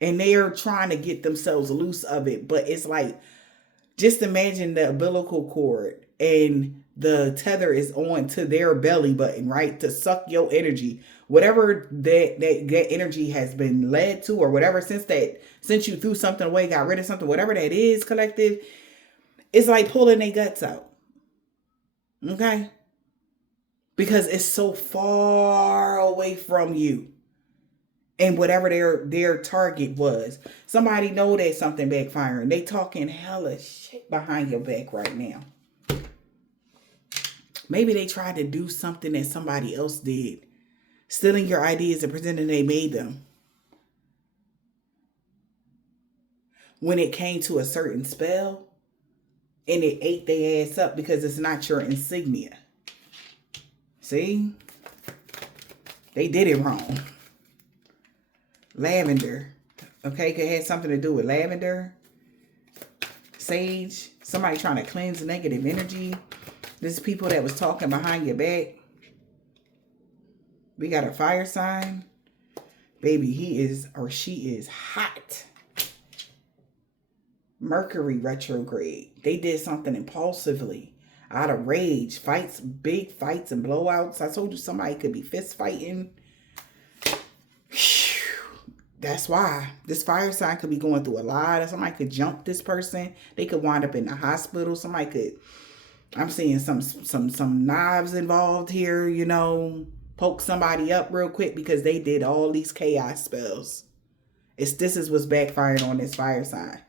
And they are trying to get themselves loose of it. But it's like, just imagine the umbilical cord and the tether is on to their belly button, right? To suck your energy. Whatever that energy has been led to, or whatever, since you threw something away, got rid of something, whatever that is, collective, it's like pulling their guts out. Okay? Because it's so far away from you. And whatever their target was. Somebody know that something backfiring. They talking hella shit behind your back right now. Maybe they tried to do something that somebody else did. Stealing your ideas and pretending they made them. When it came to a certain spell, and it ate their ass up because it's not your insignia. See? They did it wrong. Lavender. Okay, it had something to do with lavender. Sage. Somebody trying to cleanse negative energy. This is people that was talking behind your back. We got a fire sign. Baby, he is or she is hot. Mercury retrograde. They did something impulsively. Out of rage. Fights, big fights and blowouts. I told you somebody could be fist fighting. That's why this fire sign could be going through a lot. Somebody could jump this person. They could wind up in the hospital. Somebody could, I'm seeing some knives involved here, you know, poke somebody up real quick because they did all these chaos spells. This is what's backfired on this fire sign.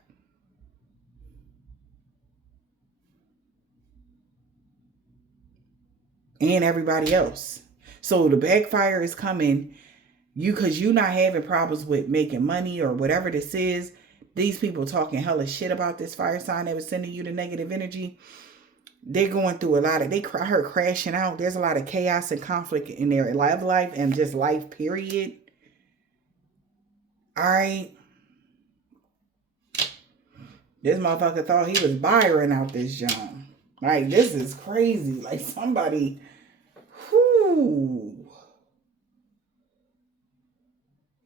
And everybody else. So the backfire is coming. Because you're not having problems with making money or whatever this is. These people talking hella shit about this fire sign that was sending you the negative energy. They're going through a lot of, I heard crashing out. There's a lot of chaos and conflict in their life and just life, period. All right. This motherfucker thought he was Byron out this junk. Like, this is crazy. Like, somebody, whoo.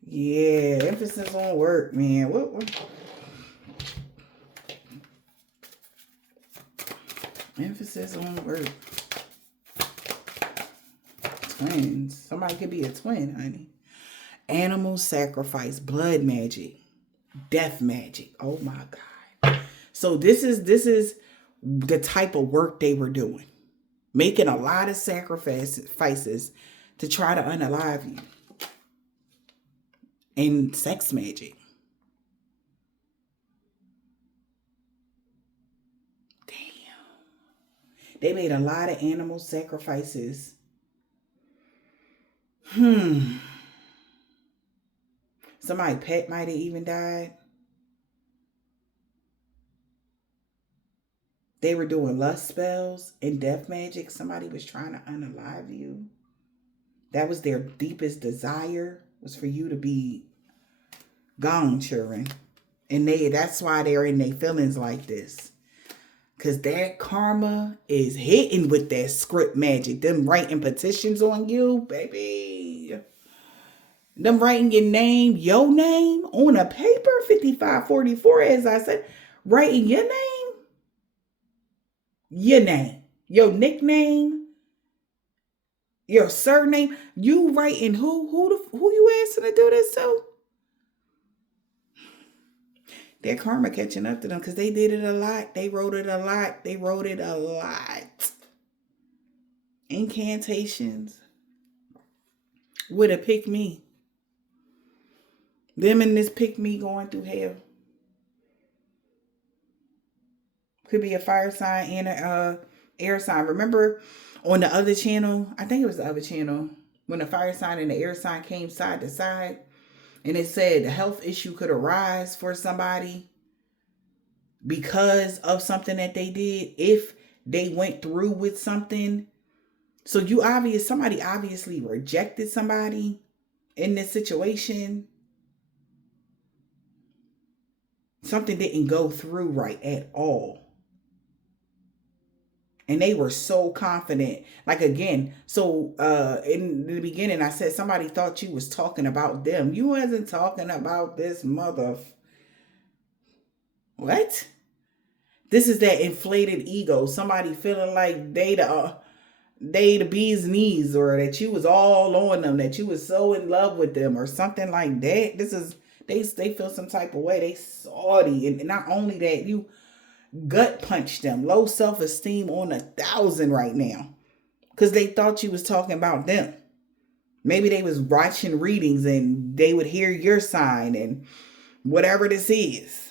Yeah, emphasis on work, man. What? Emphasis on work. Twins. Somebody could be a twin, honey. Animal sacrifice, blood magic. Death magic. Oh my God. So this is the type of work they were doing. Making a lot of sacrifices to try to unalive you. And sex magic. Damn. They made a lot of animal sacrifices. Somebody's pet might have even died. They were doing lust spells and death magic. Somebody was trying to unalive you. That was their deepest desire, was for you to be gone, children. And that's why they're in their feelings like this. Because that karma is hitting with that script magic. Them writing petitions on you, baby. Them writing your name on a paper, 5544, as I said. Writing your name, your nickname, your surname. You writing who you asking to do this to? Their karma catching up to them because they did it a lot. They wrote it a lot. Incantations with a pick me. Them and this pick me going through hell. Could be a fire sign and a air sign. Remember on the other channel, I think it was the other channel, when the fire sign and the air sign came side to side, and it said a health issue could arise for somebody because of something that they did if they went through with something. So somebody obviously rejected somebody in this situation. Something didn't go through right at all. And they were so confident. Like again, so in the beginning I said somebody thought you was talking about them. You wasn't talking about this mother. What? This is that inflated ego. Somebody feeling like they the bee's knees, or that you was all on them, that you was so in love with them or something like that. This is they feel some type of way. They salty. And not only that, you gut punch them. Low self-esteem on 1,000 right now. Because they thought you was talking about them. Maybe they was watching readings and they would hear your sign and whatever this is.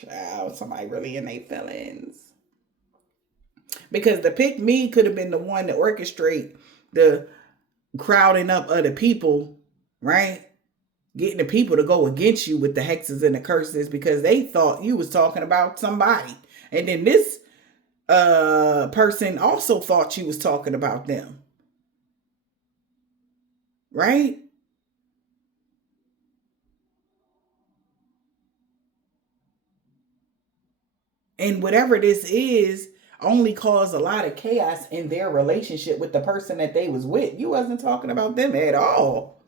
Child, somebody really in their feelings. Because the pick me could have been the one to orchestrate the crowding up other people, right? Getting the people to go against you with the hexes and the curses because they thought you was talking about somebody. And then this person also thought you was talking about them. Right? And whatever this is only caused a lot of chaos in their relationship with the person that they was with. You wasn't talking about them at all.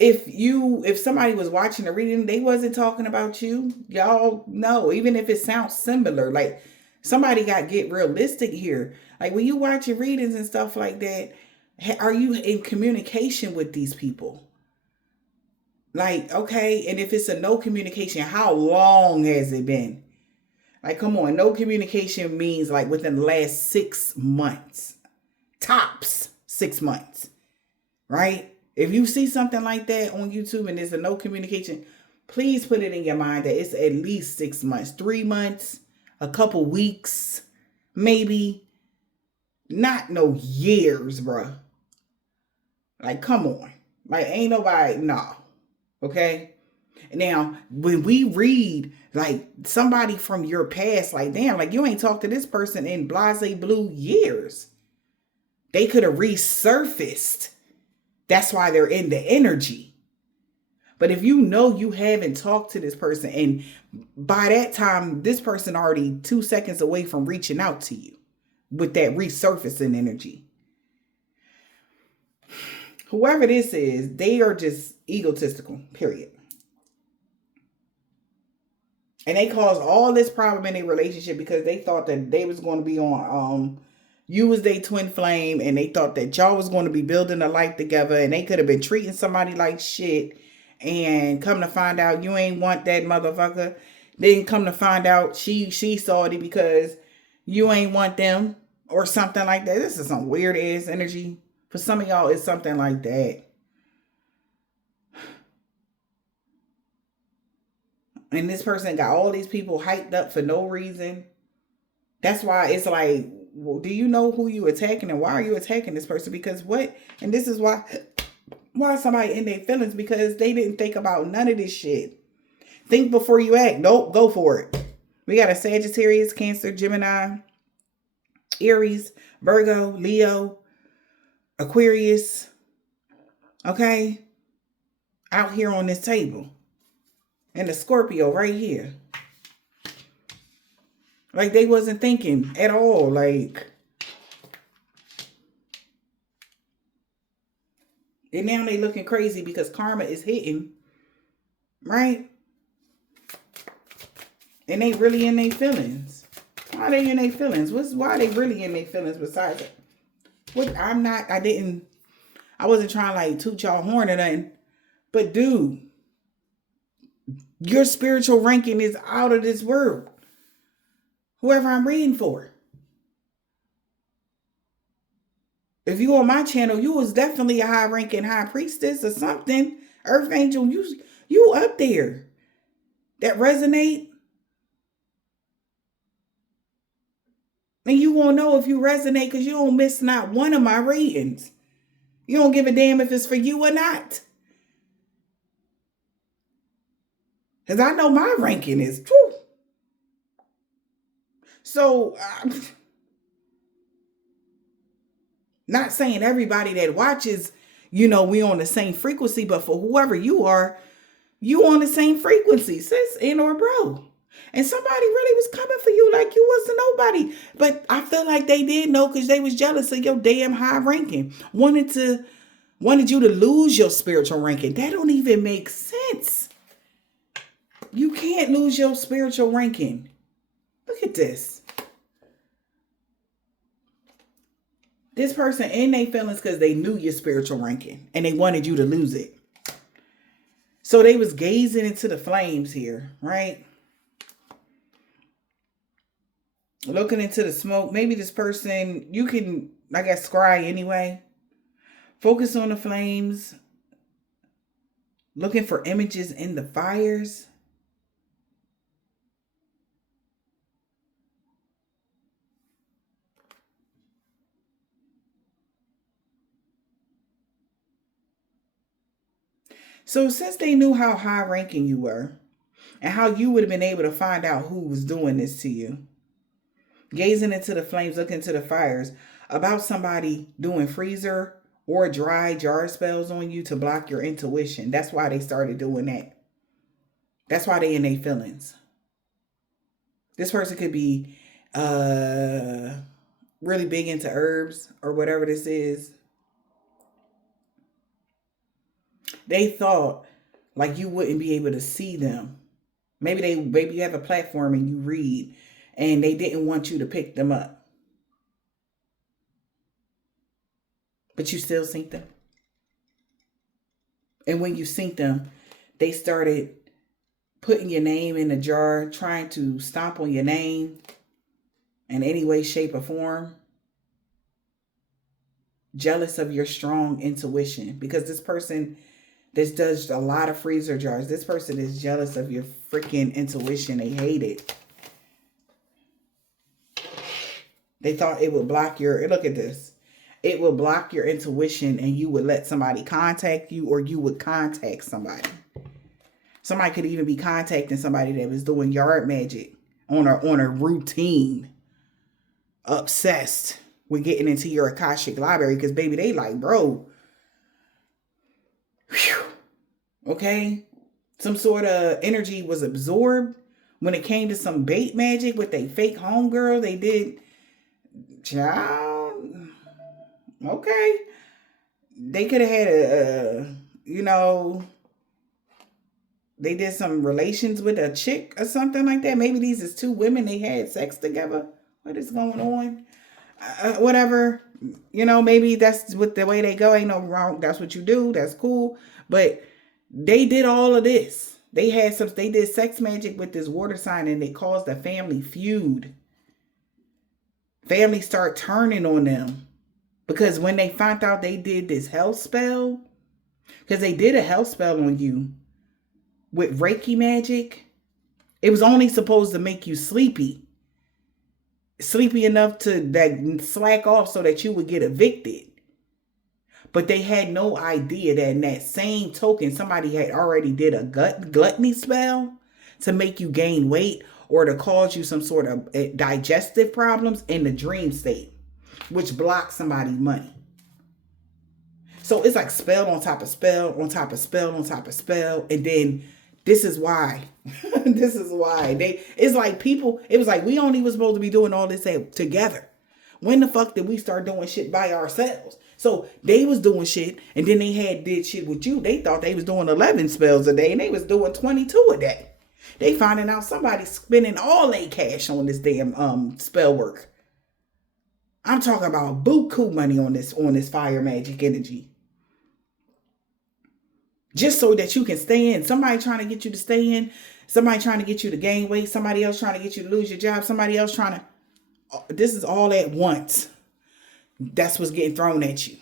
If somebody was watching a reading, they wasn't talking about you. Y'all know, even if it sounds similar, like somebody got to get realistic here. Like when you watch your readings and stuff like that, are you in communication with these people? Like, okay, and if it's a no communication, how long has it been? Like, come on, no communication means like within the last 6 months. Tops 6 months, right? If you see something like that on YouTube and there's a no communication, please put it in your mind that it's at least 6 months, 3 months, a couple weeks, maybe. Not no years, bruh. Like, come on. Like, ain't nobody, no. Okay? Now, when we read, like, somebody from your past, like, damn, like, you ain't talked to this person in blase blue years. They could have resurfaced. That's why they're in the energy. But if you know you haven't talked to this person, and by that time, this person already 2 seconds away from reaching out to you with that resurfacing energy. Whoever this is, they are just egotistical, period. And they caused all this problem in their relationship because they thought that they was going to be on You was their twin flame and they thought that y'all was going to be building a life together, and they could have been treating somebody like shit, and come to find out you ain't want that motherfucker. Then come to find out she salty because you ain't want them or something like that. This is some weird ass energy. For some of y'all, it's something like that. And this person got all these people hyped up for no reason. That's why it's like, well, do you know who you attacking and why are you attacking this person? Because what? And this is why somebody in their feelings, because they didn't think about none of this shit. Think before you act. Nope, go for it. We got a Sagittarius, Cancer, Gemini, Aries, Virgo, Leo, Aquarius. Okay? Out here on this table. And the Scorpio right here. Like they wasn't thinking at all. Like, and now they looking crazy because karma is hitting. Right? And they really in their feelings. Why are they in their feelings? Why are they really in their feelings besides it? I wasn't trying to like toot y'all horn or nothing. But dude, your spiritual ranking is out of this world. Whoever I'm reading for. If you on my channel, you was definitely a high ranking high priestess or something. Earth angel, you up there. That resonate. And you won't know if you resonate because you don't miss not one of my readings. You don't give a damn if it's for you or not. Because I know my ranking is true. So, not saying everybody that watches, we on the same frequency, but for whoever you are, you on the same frequency, sis and or bro. And somebody really was coming for you like you wasn't nobody. But I feel like they did know because they was jealous of your damn high ranking. Wanted you to lose your spiritual ranking. That don't even make sense. You can't lose your spiritual ranking. Look at this. This person in their feelings because they knew your spiritual ranking and they wanted you to lose it. So they was gazing into the flames here, right? Looking into the smoke. Maybe this person, you can, I guess, scry anyway. Focus on the flames. Looking for images in the fires. So since they knew how high ranking you were and how you would have been able to find out who was doing this to you, gazing into the flames, looking into the fires, about somebody doing freezer or dry jar spells on you to block your intuition. That's why they started doing that. That's why they in their feelings. This person could be really big into herbs or whatever this is. They thought like you wouldn't be able to see them. Maybe you have a platform and you read and they didn't want you to pick them up. But you still synced them. And when you synced them, they started putting your name in a jar, trying to stomp on your name in any way, shape, or form. Jealous of your strong intuition. Because this person, this does a lot of freezer jars. This person is jealous of your freaking intuition. They hate it. They thought it would block your, look at this. It would block your intuition and you would let somebody contact you or you would contact somebody. Somebody could even be contacting somebody that was doing yard magic on a routine. Obsessed with getting into your Akashic library because baby, they like, bro. Whew. Okay. Some sort of energy was absorbed when it came to some bait magic with a fake homegirl. They did. Child. Okay. They could have had they did some relations with a chick or something like that. Maybe these is two women. They had sex together. What is going on? Whatever. You know, maybe that's with the way they go. Ain't no wrong. That's what you do. That's cool. But they did all of this. They did sex magic with this water sign and they caused a family feud. Families start turning on them because when they found out they did this health spell, because they did a health spell on you with Reiki magic, it was only supposed to make you sleepy enough to like slack off so that you would get evicted. But they had no idea that in that same token, somebody had already did a gluttony spell to make you gain weight or to cause you some sort of digestive problems in the dream state, which blocks somebody's money. So it's like spell on top of spell on top of spell on top of spell. And then this is why. This is why. It's like people, it was like we only was supposed to be doing all this together. When the fuck did we start doing shit by ourselves? So they was doing shit and then they did shit with you. They thought they was doing 11 spells a day and they was doing 22 a day. They finding out somebody spending all their cash on this damn spell work. I'm talking about buku money on this fire magic energy. Just so that you can stay in. Somebody trying to get you to stay in. Somebody trying to get you to gain weight. Somebody else trying to get you to lose your job. Somebody else trying to... This is all at once. That's what's getting thrown at you.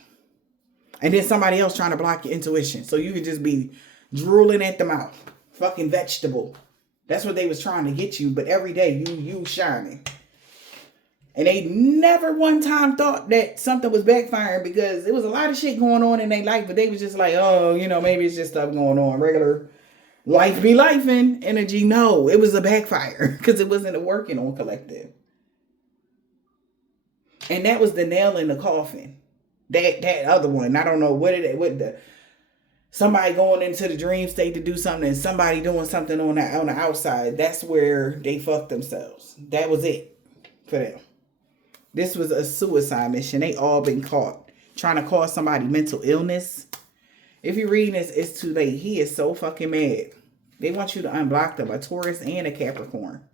And then somebody else trying to block your intuition. So you could just be drooling at the mouth. Fucking vegetable. That's what they was trying to get you. But every day you shining. And they never one time thought that something was backfiring because there was a lot of shit going on in their life. But they was just like, oh, you know, maybe it's just stuff going on. Regular life be lifing energy. No, it was a backfire because it wasn't working on collective. And that was the nail in the coffin. That other one. I don't know somebody going into the dream state to do something and somebody doing something on the outside. That's where they fucked themselves. That was it for them. This was a suicide mission. They all been caught trying to cause somebody mental illness. If you're reading this, it's too late. He is so fucking mad. They want you to unblock them, a Taurus and a Capricorn.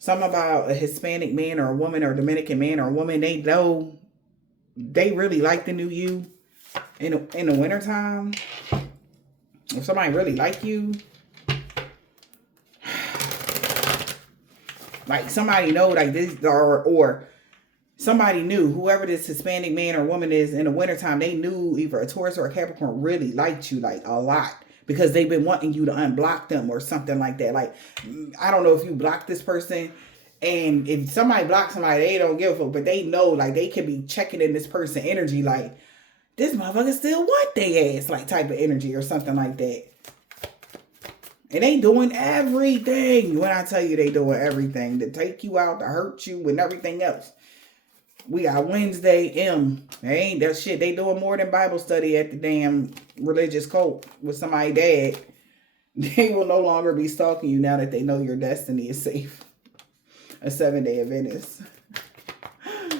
Something about a Hispanic man or a woman or a Dominican man or a woman, they know they really like the new you in the wintertime. If somebody really like you, like somebody know like this or somebody knew whoever this Hispanic man or woman is in the wintertime, they knew either a Taurus or a Capricorn really liked you like a lot. Because they've been wanting you to unblock them or something like that. Like, I don't know if you block this person. And if somebody blocks somebody, they don't give a fuck. But they know, like, they could be checking in this person energy. Like, this motherfucker still want their ass. Like, type of energy or something like that. And they doing everything. When I tell you they doing everything. To take you out, to hurt you, and everything else. We got Wednesday M. They ain't that shit. They doing more than Bible study at the damn religious cult with somebody's dad. They will no longer be stalking you now that they know your destiny is safe. A 7-day Adventist.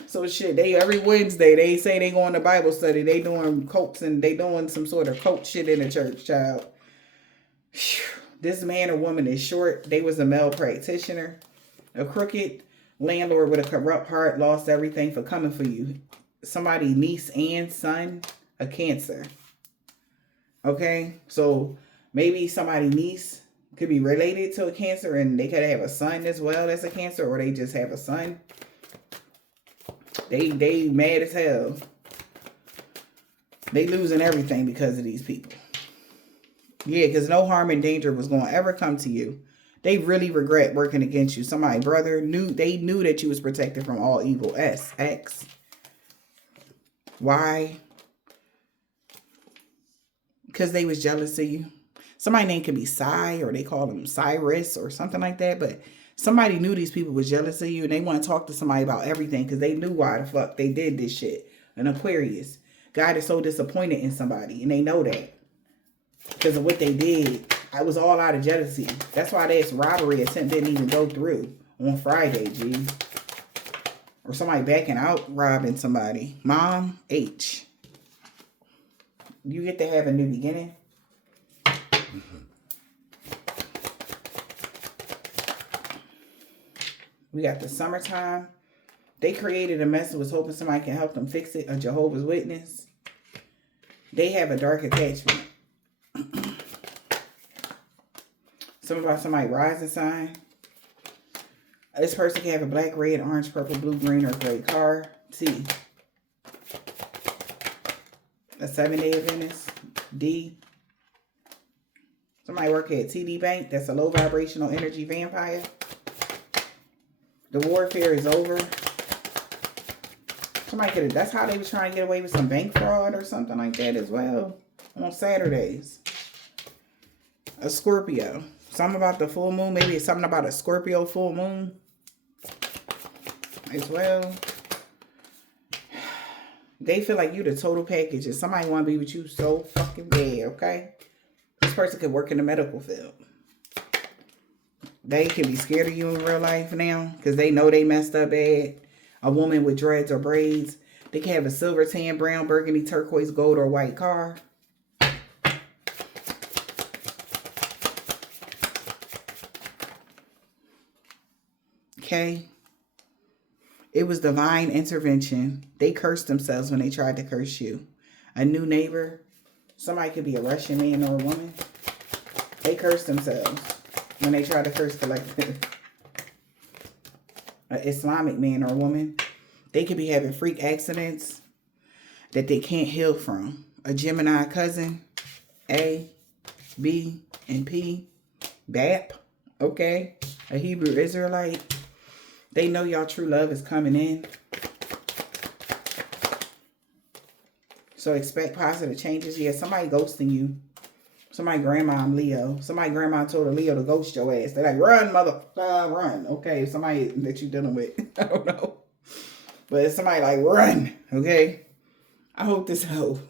So shit, they every Wednesday they say they going to Bible study. They doing cults and they doing some sort of cult shit in the church, child. This man or woman is short. They was a male practitioner. A crooked landlord with a corrupt heart lost everything for coming for you. Somebody niece and son, a Cancer. Okay, so maybe somebody niece could be related to a Cancer and they could have a son as well as a Cancer, or they just have a son. They mad as hell. They losing everything because of these people. Yeah, because no harm and danger was going to ever come to you. They really regret working against you. Somebody, brother, knew that you was protected from all evil. X. Why? Because they was jealous of you. Somebody name could be Cy, or they call them Cyrus or something like that. But somebody knew these people was jealous of you and they want to talk to somebody about everything because they knew why the fuck they did this shit. An Aquarius. God is so disappointed in somebody and they know that. Because of what they did. I was all out of jealousy. That's why this robbery attempt didn't even go through on Friday, G. Or somebody backing out robbing somebody. Mom, H. You get to have a new beginning. We got the summertime. They created a mess and was hoping somebody can help them fix it. A Jehovah's Witness. They have a dark attachment. Something about somebody rising sign. This person can have a black, red, orange, purple, blue, green, or gray car. T. A 7-day Adventist. D. Somebody work at TD Bank. That's a low vibrational energy vampire. The warfare is over. Somebody could have, that's how they was trying to get away with some bank fraud or something like that as well on Saturdays. A Scorpio. Something about the full moon. Maybe it's something about a Scorpio full moon as well. They feel like you the total package and somebody want to be with you so fucking bad, okay? This person could work in the medical field. They can be scared of you in real life now because they know they messed up bad. A woman with dreads or braids. They can have a silver, tan, brown, burgundy, turquoise, gold, or white car. Okay. It was divine intervention. They cursed themselves when they tried to curse you. A new neighbor. Somebody could be a Russian man or a woman. They cursed themselves when they tried to curse collective. An Islamic man or woman. They could be having freak accidents that they can't heal from. A Gemini cousin. A, B, and P. BAP. Okay. A Hebrew Israelite. They know y'all true love is coming in. So expect positive changes. Yeah, somebody ghosting you. Somebody grandma Leo. Somebody grandma told a Leo to ghost your ass. They're like, run, motherfucker, run. Okay, somebody that you dealing with. I don't know. But it's somebody like, run. Okay. I hope this helps.